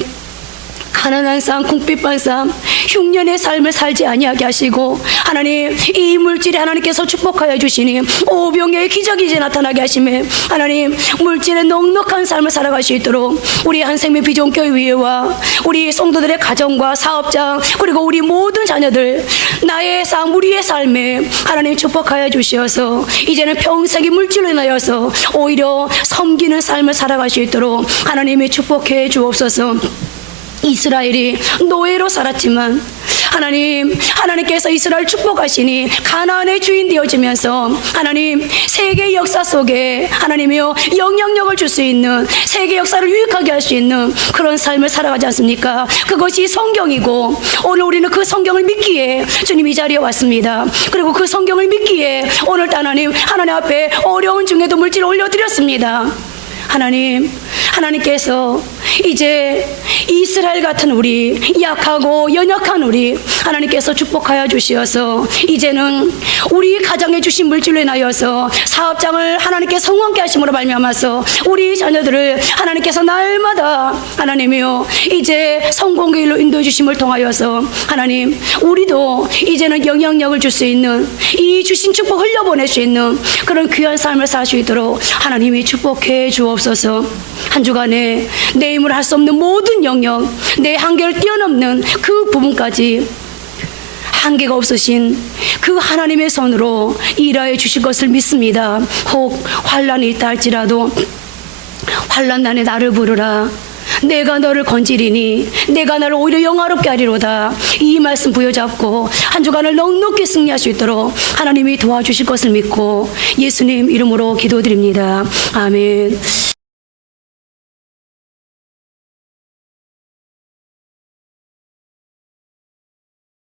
가난한 삶, 궁핍한 삶, 흉년의 삶을 살지 아니하게 하시고 하나님 이 물질에 하나님께서 축복하여 주시니 오병의 기적이 이제 나타나게 하시며 하나님 물질의 넉넉한 삶을 살아갈 수 있도록 우리 한생명 비전교회 위에와 우리 성도들의 가정과 사업장 그리고 우리 모든 자녀들 나의 삶 우리의 삶에 하나님 축복하여 주시어서 이제는 평생이 물질로 인하여서 오히려 섬기는 삶을 살아갈 수 있도록 하나님이 축복해 주옵소서. 이스라엘이 노예로 살았지만 하나님께서 이스라엘 축복하시니 가나안의 주인 되어지면서 하나님 세계 역사 속에 하나님이여 영향력을 줄 수 있는 세계 역사를 유익하게 할 수 있는 그런 삶을 살아가지 않습니까? 그것이 성경이고 오늘 우리는 그 성경을 믿기에 주님 이 자리에 왔습니다. 그리고 그 성경을 믿기에 오늘 하나님 앞에 어려운 중에도 물질을 올려드렸습니다. 하나님께서 이제 이스라엘 같은 우리 약하고 연약한 우리 하나님께서 축복하여 주시어서 이제는 우리 가정에 주신 물질로 인하여서 사업장을 하나님께 성공케 하심으로 말미암아서 우리 자녀들을 하나님께서 날마다 하나님이요 이제 성공의 일로 인도해 주심을 통하여서 하나님 우리도 이제는 영향력을 줄 수 있는 이 주신 축복 흘려보낼 수 있는 그런 귀한 삶을 살 수 있도록 하나님이 축복해 주옵소서. 한 주간에 내 힘으로 할 수 없는 모든 영역 내 한계를 뛰어넘는 그 부분까지 한계가 없으신 그 하나님의 손으로 일하여 주실 것을 믿습니다. 혹 환난이 있다 할지라도 환난난에 나를 부르라 내가 너를 건지리니 내가 나를 오히려 영화롭게 하리로다. 이 말씀 부여잡고 한 주간을 넉넉히 승리할 수 있도록 하나님이 도와주실 것을 믿고 예수님 이름으로 기도드립니다. 아멘.